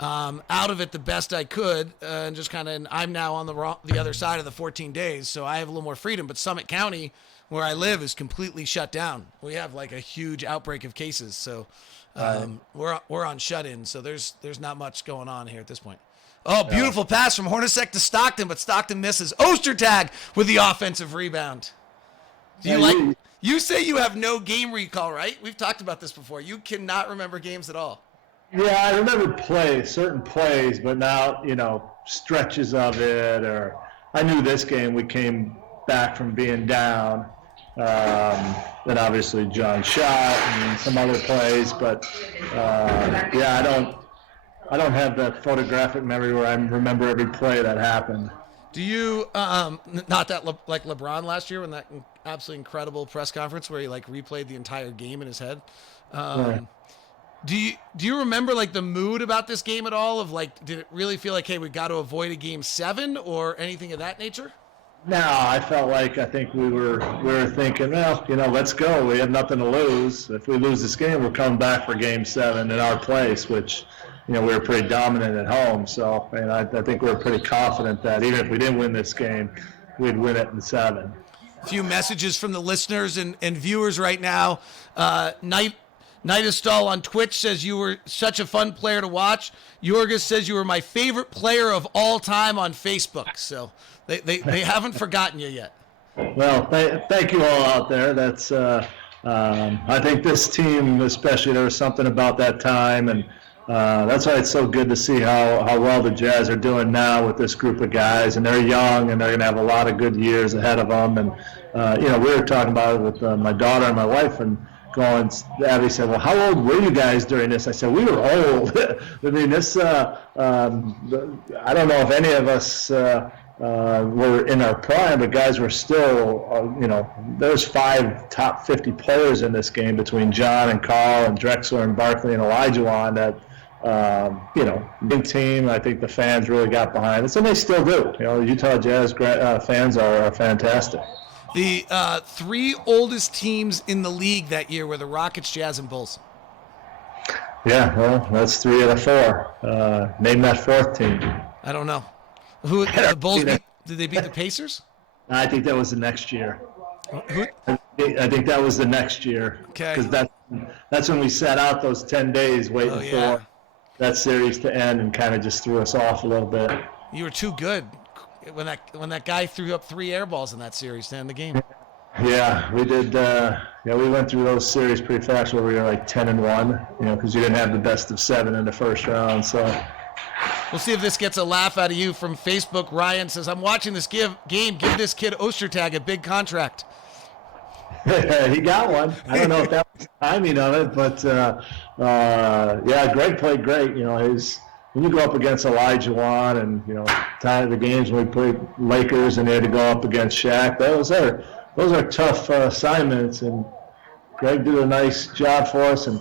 out of it the best I could, and just kind of. I'm now on the other side of the 14 days, so I have a little more freedom. But Summit County, where I live, is completely shut down. We have like a huge outbreak of cases, so we're on shut-in. So there's not much going on here at this point. Oh, beautiful pass from Hornacek to Stockton, but Stockton misses. Ostertag with the offensive rebound. Do you You say you have no game recall, right? We've talked about this before. You cannot remember games at all. Yeah, I remember certain plays, but now, stretches of it, or I knew this game we came back from being down. Then obviously John shot and some other plays, but I don't have that photographic memory where I remember every play that happened. Do you not that like LeBron last year when that absolutely incredible press conference where he like replayed the entire game in his head? Right. Do you remember like the mood about this game at all? Of like, did it really feel like, hey, we got to avoid a game 7 or anything of that nature? No, I felt like I think we were thinking, well, let's go. We have nothing to lose. If we lose this game, we're coming back for game 7 in our place, which. We were pretty dominant at home, so I think we were pretty confident that even if we didn't win this game, we'd win it in 7. A few messages from the listeners and viewers right now. Nightestall on Twitch says you were such a fun player to watch. Jorgis says you were my favorite player of all time on Facebook. So they haven't forgotten you yet. Well, thank you all out there. That's I think this team especially, there was something about that time, and that's why it's so good to see how well the Jazz are doing now with this group of guys. And they're young, and they're going to have a lot of good years ahead of them. And, we were talking about it with my daughter and my wife, and Abby said, well, how old were you guys during this? I said, we were old. I mean, this, I don't know if any of us were in our prime, but guys were still, there's 5 top 50 players in this game between John and Carl and Drexler and Barkley and Olajuwon that, big team. I think the fans really got behind us, and they still do. Utah Jazz fans are fantastic. The 3 oldest teams in the league that year were the Rockets, Jazz, and Bulls. Yeah, well, that's 3 out of 4. Name that 4th team. I don't know. Who the Bulls beat? Did they beat the Pacers? I think that was the next year. Who? I think that was the next year. Okay. Because that's when we sat out those 10 days waiting for that series to end and kind of just threw us off a little bit. You were too good when that guy threw up 3 air balls in that series to end the game. Yeah, we did. We went through those series pretty fast where we were like 10-1, because you didn't have the best of 7 in the first round. So we'll see if this gets a laugh out of you from Facebook. Ryan says, I'm watching this game. Give this kid Ostertag a big contract. He got one. I don't know if that was the timing of it, but Greg played great. When you go up against Elijah Wan and, the games when we played Lakers and they had to go up against Shaq, those are tough assignments, and Greg did a nice job for us. And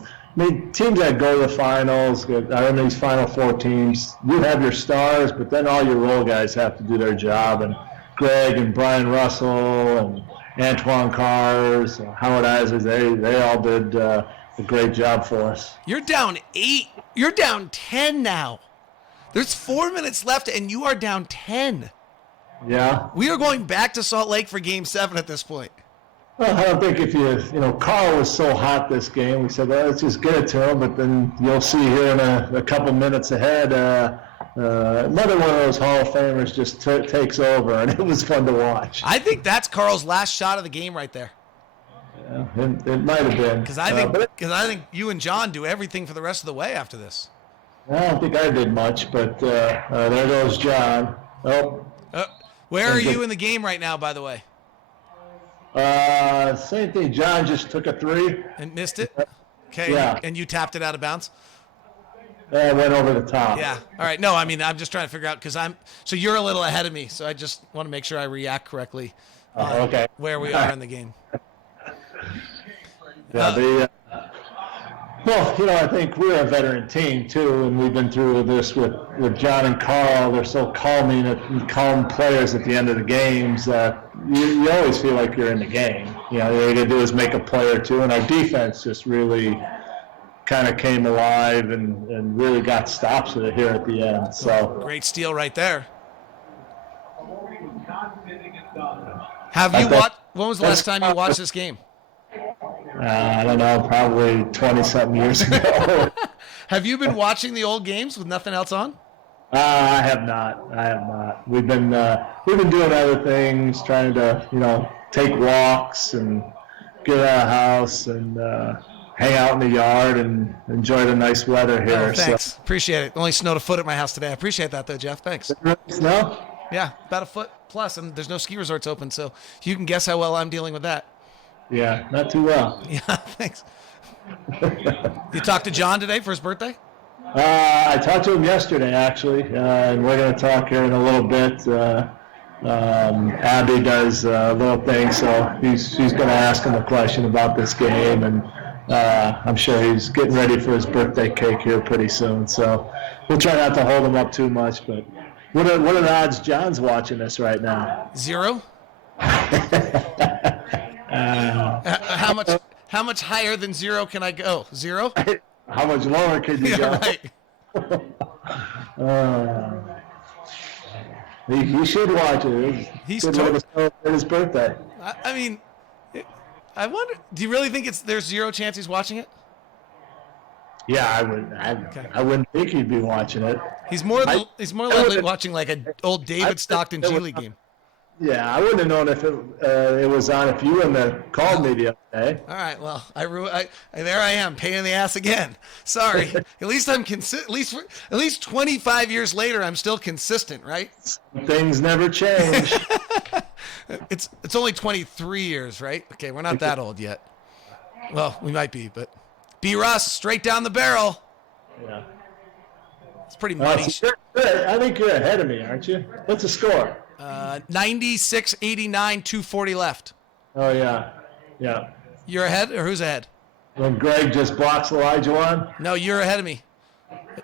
teams that go to the finals, are in these Final Four teams, you have your stars, but then all your role guys have to do their job. And Greg and Brian Russell and Antoine Cars, Howard Isaac, they all did a great job for us. You're down 8. You're down 10 now. There's 4 minutes left, and you are down 10. Yeah. We are going back to Salt Lake for Game 7 at this point. Well, I don't think if Carl was so hot this game, we said, well, let's just get it to him, but then you'll see here in a couple minutes ahead, another one of those Hall of Famers just takes over, and it was fun to watch. I think that's Carl's last shot of the game right there. Yeah, it might have been. Because I think you and John do everything for the rest of the way after this. I don't think I did much, but there goes John. Oh. Where are you in the game right now, by the way? Same thing. John just took a 3. And missed it? Okay. Yeah. And you tapped it out of bounds? I went over the top. Yeah. All right. No, I'm just trying to figure out so you're a little ahead of me, so I just want to make sure I react correctly okay. where we are in the game. I think we're a veteran team, too, and we've been through this with John and Carl. They're so calm players at the end of the games that you always feel like you're in the game. All you got to do is make a play or two, and our defense just really kind of came alive and really got stops here at the end. So great steal right there. When was the last time you watched this game? I don't know, probably 20-something years ago. Have you been watching the old games with nothing else on? I have not. We've been doing other things, trying to take walks and get out of the house and hang out in the yard and enjoy the nice weather here. Oh, thanks. Appreciate it. Only snowed a foot at my house today. I appreciate that though, Jeff. Thanks. Snow? Yeah, about a foot plus, and there's no ski resorts open, so you can guess how well I'm dealing with that. Yeah, not too well. Yeah, thanks. You talked to John today for his birthday? I talked to him yesterday, actually, and we're going to talk here in a little bit. Abby does a little thing, so she's going to ask him a question about this game, and I'm sure he's getting ready for his birthday cake here pretty soon. So we'll try not to hold him up too much, but what are the odds John's watching this right now? 0? How much higher than 0 can I go? 0? How much lower can you go? Right. He should watch it. He's good way to celebrate his birthday. I wonder. Do you really think there's 0 chance he's watching it? Yeah, I wouldn't. I wouldn't think he'd be watching it. He's more likely watching like an old David Stockton G League game. Yeah, I wouldn't have known if it was on if you wouldn't have called me the other day. All right, well, there I am, pain in the ass again. Sorry. At least I'm at least 25 years later, I'm still consistent, right? Things never change. It's only 23 years, right? Okay, we're not that old yet. Well, we might be, but B. Russ, straight down the barrel. Yeah. It's pretty muddy. I think you're ahead of me, aren't you? What's the score? 96-89, 2:40 left. Oh, yeah. Yeah. You're ahead, or who's ahead? When Greg just blocks Elijah on? No, you're ahead of me.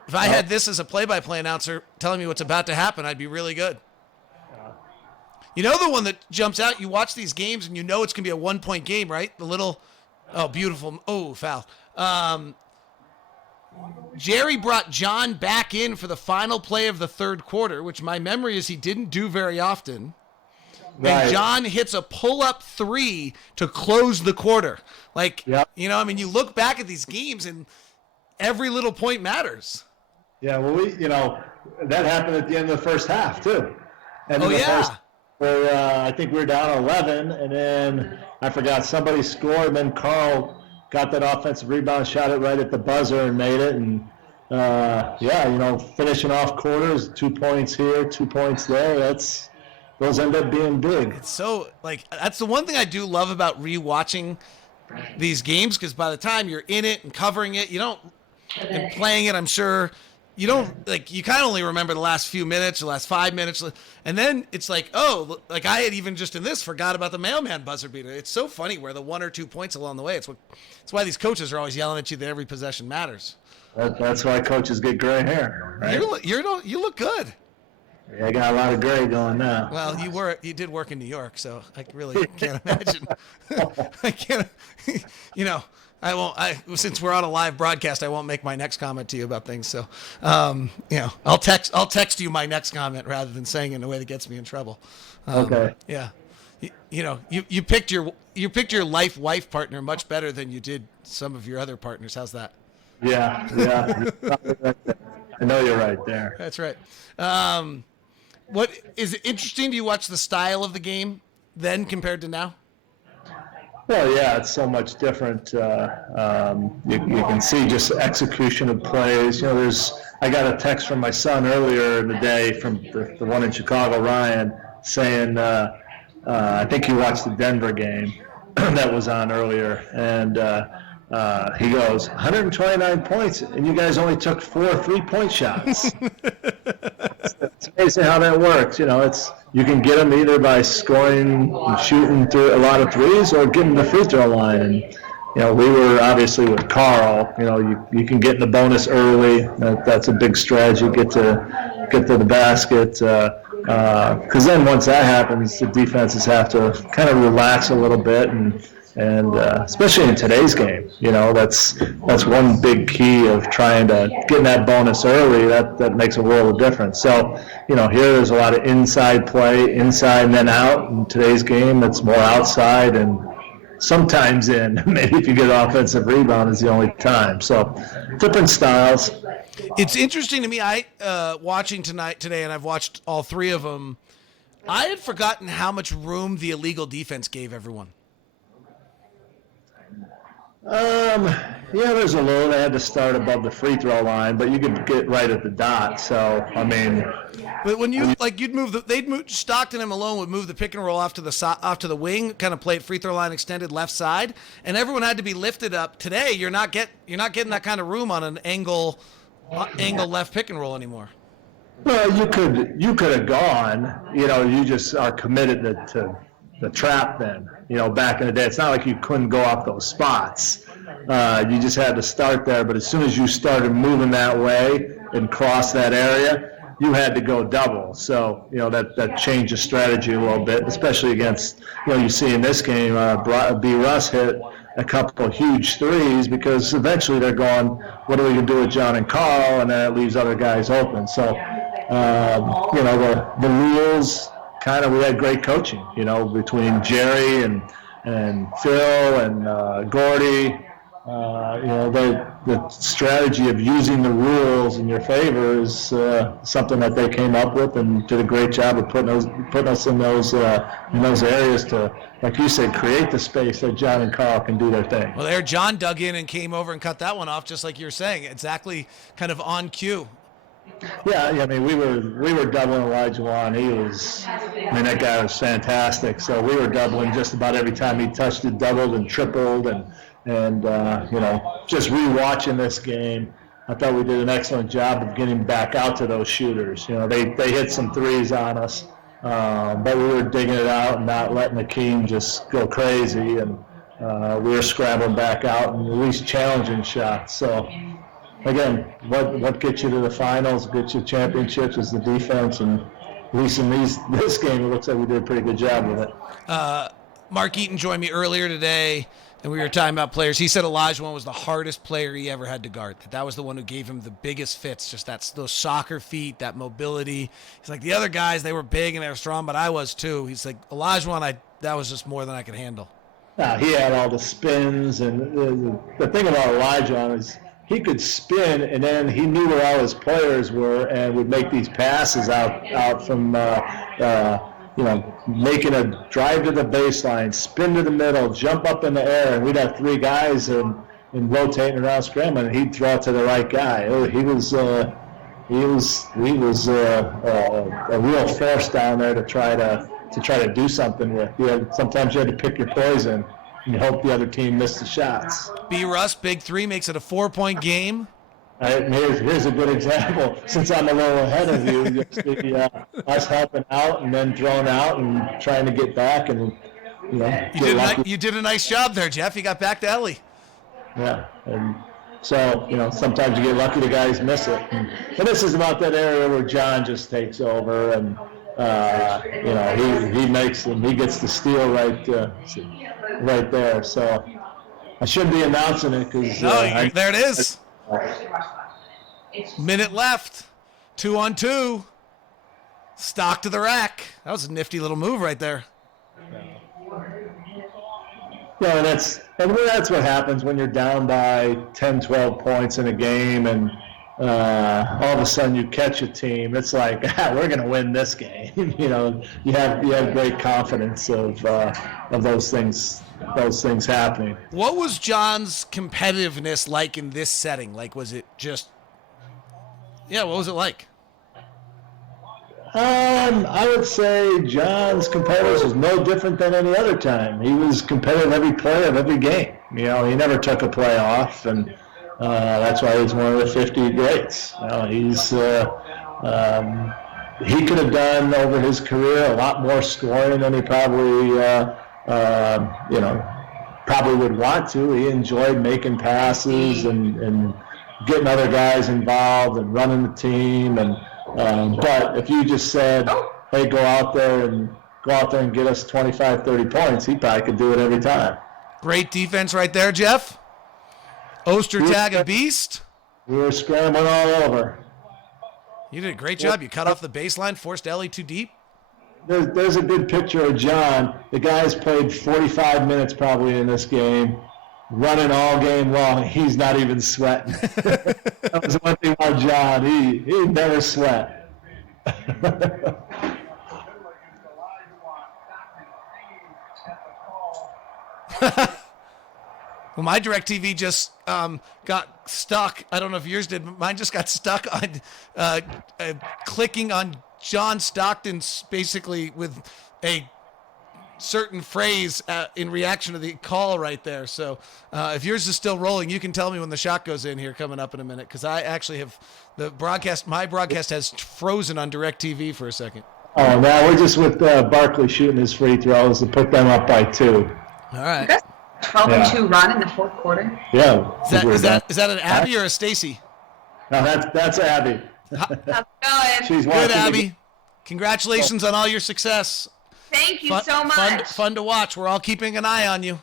If I had this as a play-by-play announcer telling me what's about to happen, I'd be really good. You know the one that jumps out? You watch these games and you know it's going to be a 1-point game, right? The little, beautiful, foul. Jerry brought John back in for the final play of the third quarter, which my memory is he didn't do very often. Right. And John hits a pull-up 3 to close the quarter. You look back at these games and every little point matters. Yeah, well, that happened at the end of the first half too. And Oh, yeah. Where I think we were down 11, and then I forgot somebody scored, and then Carl got that offensive rebound, shot it right at the buzzer, and made it. And finishing off quarters, 2 points here, 2 points there. Those end up being big. It's so, that's the one thing I do love about rewatching these games, because by the time you're in it and covering it, and playing it, I'm sure, you don't, you kind of only remember the last few minutes, the last 5 minutes, and then it's I had even just in this forgot about the mailman buzzer beater. It's so funny where the 1 or 2 points along the way. It's why these coaches are always yelling at you that every possession matters. That's why coaches get gray hair, right? You look good. Yeah, I got a lot of gray going now. Well, you did work in New York, so I really can't imagine. I can't, I won't. Since we're on a live broadcast, I won't make my next comment to you about things. So, I'll text you my next comment rather than saying it in a way that gets me in trouble. Okay. Yeah. You picked your wife partner much better than you did some of your other partners. How's that? Yeah. I know you're right there. That's right. What is it interesting? Do you watch the style of the game then compared to now? Well, yeah, it's so much different. You can see just execution of plays. I got a text from my son earlier in the day from the one in Chicago, Ryan, saying, I think he watched the Denver game that was on earlier, and he goes, 129 points, and you guys only took 4 3-point shots. It's amazing how that works. You can get them either by scoring and shooting through a lot of threes or getting the free throw line. And we were obviously with Carl. You can get in the bonus early. That's a big strategy. Get to the basket. Because then once that happens, the defenses have to kind of relax a little bit and especially in today's game, that's one big key of trying to get that bonus early. That makes a world of difference. So, here there's a lot of inside play, inside and then out. In today's game, it's more outside and sometimes in. Maybe if you get an offensive rebound is the only time. So, different styles. It's interesting to me. I watching today, and I've watched all 3 of them. I had forgotten how much room the illegal defense gave everyone. There's a little. They had to start above the free throw line, but you could get right at the dot. So, But when you'd move Stockton and Malone would move the pick and roll off to the wing, kind of play it free throw line extended left side, and everyone had to be lifted up. Today, you're not getting that kind of room on an angle left pick and roll anymore. Well, you could have gone. You just are committed to the trap then. Back in the day, it's not like you couldn't go off those spots. You just had to start there. But as soon as you started moving that way and cross that area, you had to go double. So, that changed the strategy a little bit, especially against, you see in this game, B. Russ hit a couple of huge threes because eventually they're going, what are we going to do with John and Carl? And then it leaves other guys open. So, the rules kind of, we had great coaching, between Jerry and Phil and Gordy. The strategy of using the rules in your favor is something that they came up with and did a great job of putting us in those areas to, like you said, create the space that John and Carl can do their thing. Well, there John dug in and came over and cut that one off, just like you're saying, exactly, kind of on cue. Yeah, we were doubling Elijah Wan. That guy was fantastic. So we were doubling just about every time he touched it, doubled and tripled, and just rewatching this game, I thought we did an excellent job of getting back out to those shooters. They hit some threes on us, but we were digging it out and not letting the team just go crazy, and we were scrambling back out and at least challenging shots. So. Again, what gets you to the finals, gets you championships is the defense, and at least in this game, it looks like we did a pretty good job with it. Mark Eaton joined me earlier today, and we were talking about players. He said Olajuwon was the hardest player he ever had to guard. That was the one who gave him the biggest fits, just those soccer feet, that mobility. He's like, the other guys, they were big and they were strong, but I was too. He's like, Olajuwon, that was just more than I could handle. He had all the spins, and the thing about Olajuwon is, he could spin, and then he knew where all his players were and would make these passes out from, making a drive to the baseline, spin to the middle, jump up in the air, and we'd have three guys and rotating around scrambling, and he'd throw it to the right guy. He was a real force down there to try to do something with. Sometimes you had to pick your poison and hope the other team missed the shots. B. Russ, big three, makes it a 4-point game. Here's a good example. Since I'm a little ahead of you, you'll see us helping out and then throwing out and trying to get back, and You did a nice job there, Jeff. You got back to Ellie. Yeah, and so sometimes you get lucky the guys miss it. And this is about that area where John just takes over, and he makes them. He gets the steal right there. So I shouldn't be announcing it because there it is. Minute left. 2-on-2. Stock to the rack. That was a nifty little move right there. Yeah, and that's what happens when you're down by 10, 12 points in a game, and all of a sudden you catch a team. It's like, we're going to win this game. You have great confidence of those things happening. What was John's competitiveness like in this setting? Like, was it just, what was it like? I would say John's competitiveness was no different than any other time. He was competitive every play of every game. He never took a play off, and that's why he's one of the 50 greats. He could have done over his career a lot more scoring than he probably would want to. He enjoyed making passes and getting other guys involved and running the team. But if you just said, hey, go out there and get us 25, 30 points, he probably could do it every time. Great defense right there, Jeff. Ostertag a beast. We were scrambling all over. You did a great job. You cut off the baseline, forced Ellie too deep. There's a good picture of John. The guy's played 45 minutes probably in this game, running all game long. He's not even sweating. That was one thing about John. He never sweat. Well, my DirecTV just got stuck. I don't know if yours did, but mine just got stuck on clicking on John Stockton's basically with a certain phrase in reaction to the call right there. So if yours is still rolling, you can tell me when the shot goes in here coming up in a minute, because I actually have my broadcast has frozen on DirecTV for a second. Oh, now we're just with Barkley shooting his free throws to put them up by 2. All right. 12-2 run in the fourth quarter. Yeah. Is that an Abby or a Stacy? No, that's Abby. How's it going? She's Good, Abby. Congratulations on all your success. Thank you so much. Fun to watch. We're all keeping an eye on you.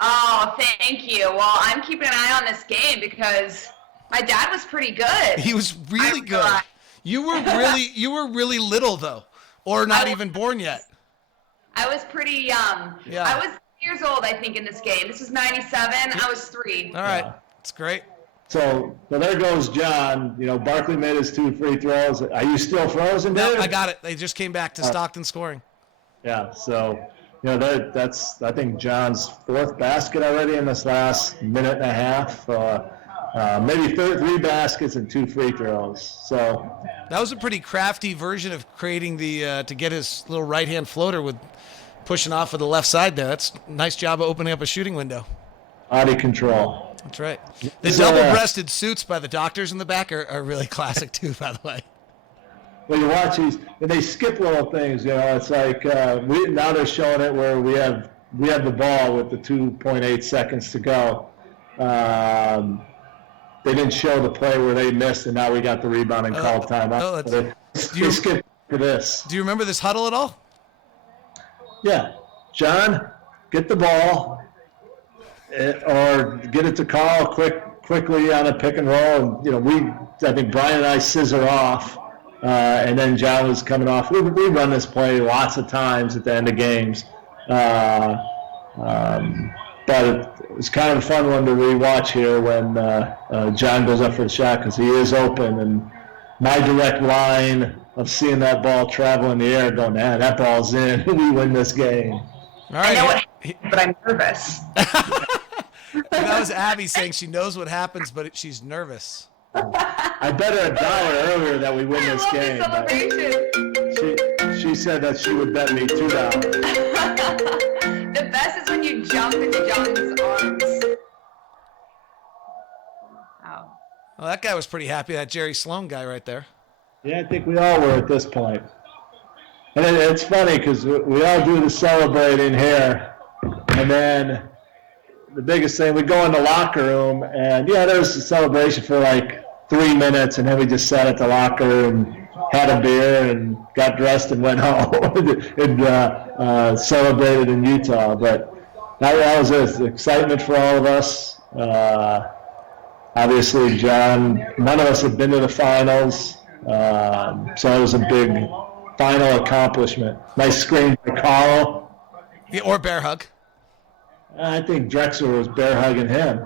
Oh, thank you. Well, I'm keeping an eye on this game because my dad was pretty good. He was really good. You were really little though, or not even born yet. I was pretty young. Yeah. I was 3 years old, I think, in this game. This was 97. I was 3. All right. That's great. So there goes John. Barkley made his 2 free throws. Are you still frozen, No, Dave? I got it. They just came back to Stockton scoring. Yeah, so that's I think John's 4th basket already in this last minute and a half. Maybe 3 baskets and 2 free throws. So that was a pretty crafty version of creating the to get his little right hand floater with pushing off of the left side there. That's a nice job of opening up a shooting window. Body control. That's right. The double-breasted suits by the doctors in the back are really classic too, by the way. Well, you watch these, and they skip little things. It's like now they're showing it where we have the ball with the 2.8 seconds to go. They didn't show the play where they missed, and now we got the rebound and called timeout. They skipped for this. Do you remember this huddle at all? Yeah, John, get the ball, or get it to Carl quickly on a pick and roll. And I think Brian and I scissor off. And then John was coming off. We run this play lots of times at the end of games. but it was kind of a fun one to rewatch here when John goes up for the shot because he is open, and my direct line of seeing that ball travel in the air, going, that ball's in, we win this game. All right. I know what happens, but I'm nervous. That was Abby saying she knows what happens, but she's nervous. I bet her $1 earlier that we win I this love game. the celebration. She said that she would bet me $2. The best is when you jump into John's arms. Oh. Well, that guy was pretty happy, that Jerry Sloan guy right there. Yeah, I think we all were at this point. And it's funny because we all do the celebrating here, and then the biggest thing, we go in the locker room, and there was a celebration for like 3 minutes, and then we just sat at the locker and had a beer and got dressed and went home and celebrated in Utah. But that was an excitement for all of us. Obviously, John, none of us have been to the finals, so it was a big final accomplishment. Nice scream by Carl. Yeah, or bear hug. I think Drexler was bear hugging him.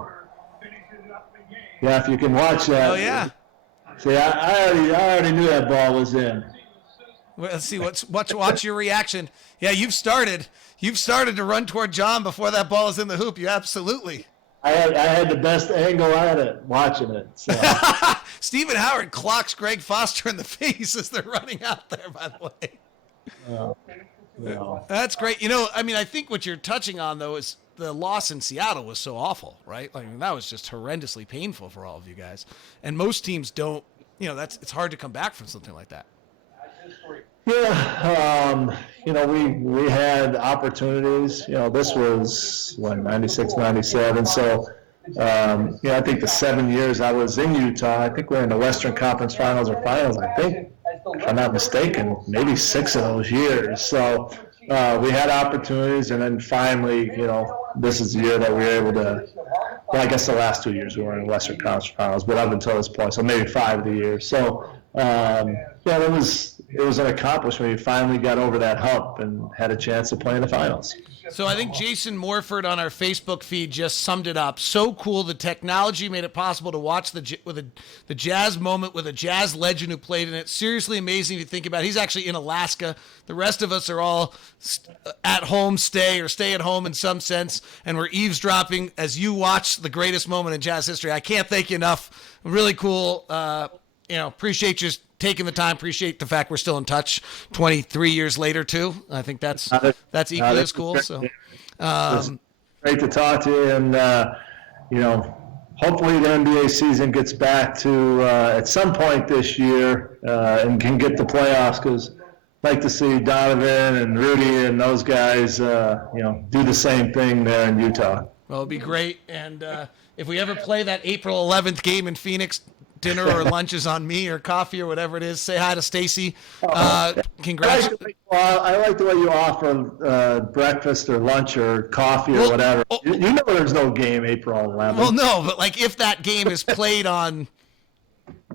Yeah, if you can watch that. Oh yeah. See, I already knew that ball was in. Well, let's see. Watch your reaction. Yeah, you've started to run toward John before that ball is in the hoop. You absolutely. I had the best angle at it, watching it. So. Stephen Howard clocks Greg Foster in the face as they're running out there, by the way. No. That's great. I think what you're touching on, though, is the loss in Seattle was so awful, right? That was just horrendously painful for all of you guys. And most teams don't, it's hard to come back from something like that. Yeah, we had opportunities. This was, 96, 97. So, I think the 7 years I was in Utah, I think we're in the Western Conference Finals or Finals, I think, if I'm not mistaken, maybe 6 of those years. So we had opportunities, and then finally, this is the year that we were able to, well, I guess the last 2 years we were in the Western Conference Finals, but up until this point, so maybe 5 of the years. So, it was an accomplishment. We finally got over that hump and had a chance to play in the finals. So I think Jason Morford on our Facebook feed just summed it up. So cool. The technology made it possible to watch the Jazz moment with a Jazz legend who played in it. Seriously amazing if you think about it. He's actually in Alaska. The rest of us are all at home, stay at home in some sense, and we're eavesdropping as you watch the greatest moment in Jazz history. I can't thank you enough. Really cool. Appreciate you taking the time. Appreciate the fact we're still in touch 23 years later too. I think that's equally as cool. So great to talk to you, and hopefully the NBA season gets back to at some point this year and can get the playoffs, because I'd like to see Donovan and Rudy and those guys do the same thing there in Utah. Well, it'd be great. And if we ever play that April 11th game in Phoenix, dinner or lunch is on me, or coffee or whatever it is. Say hi to Stacy. Congrats. I like the way you offer breakfast or lunch or coffee or whatever. You know there's no game April 11th. Well, no, but if that game is played on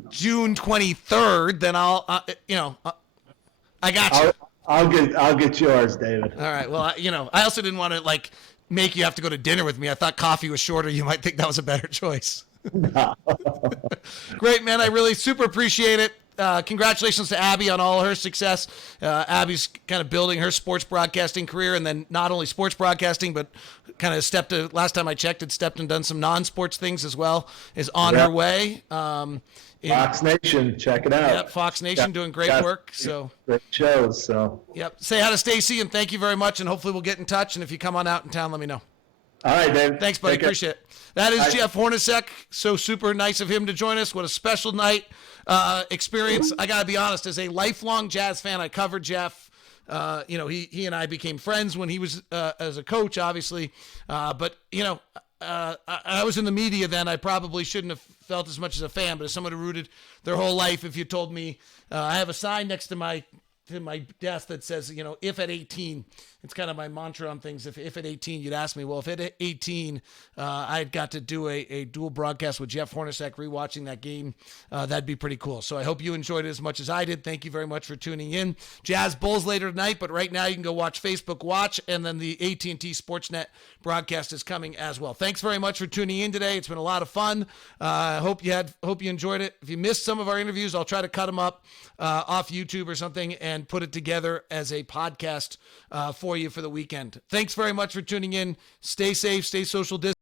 June 23rd, then I got you. I'll get yours, David. All right. Well, I also didn't want to make you have to go to dinner with me. I thought coffee was shorter. You might think that was a better choice. No. Great, man. I really super appreciate it. Congratulations to Abby on all her success. Abby's kind of building her sports broadcasting career, and then not only sports broadcasting, but kind of last time I checked, had stepped and done some non-sports things as well, is on her way. Fox Nation, check it out. Yep, Fox Nation doing great work. So great shows. So yep. Say hi to Stacy, and thank you very much, and hopefully we'll get in touch, and if you come on out in town, let me know. All right, Dave. Thanks, buddy. Appreciate it. That is Jeff Hornacek. So super nice of him to join us. What a special night experience. I got to be honest, as a lifelong Jazz fan, I covered Jeff. He and I became friends when he was as a coach, obviously. But I was in the media then. I probably shouldn't have felt as much as a fan, but as someone who rooted their whole life, if you told me, I have a sign next to my desk that says, if at 18 it's kind of my mantra on things. If at 18 you'd ask me, well, if at 18 I'd got to do a dual broadcast with Jeff Hornacek rewatching that game, that'd be pretty cool. So I hope you enjoyed it as much as I did. Thank you very much for tuning in. Jazz Bulls later tonight, but right now you can go watch Facebook Watch, and then the AT&T Sportsnet broadcast is coming as well. Thanks very much for tuning in today. It's been a lot of fun. Hope you enjoyed it. If you missed some of our interviews, I'll try to cut them up off YouTube or something and put it together as a podcast for you for the weekend. Thanks very much for tuning in. Stay safe, stay social distance.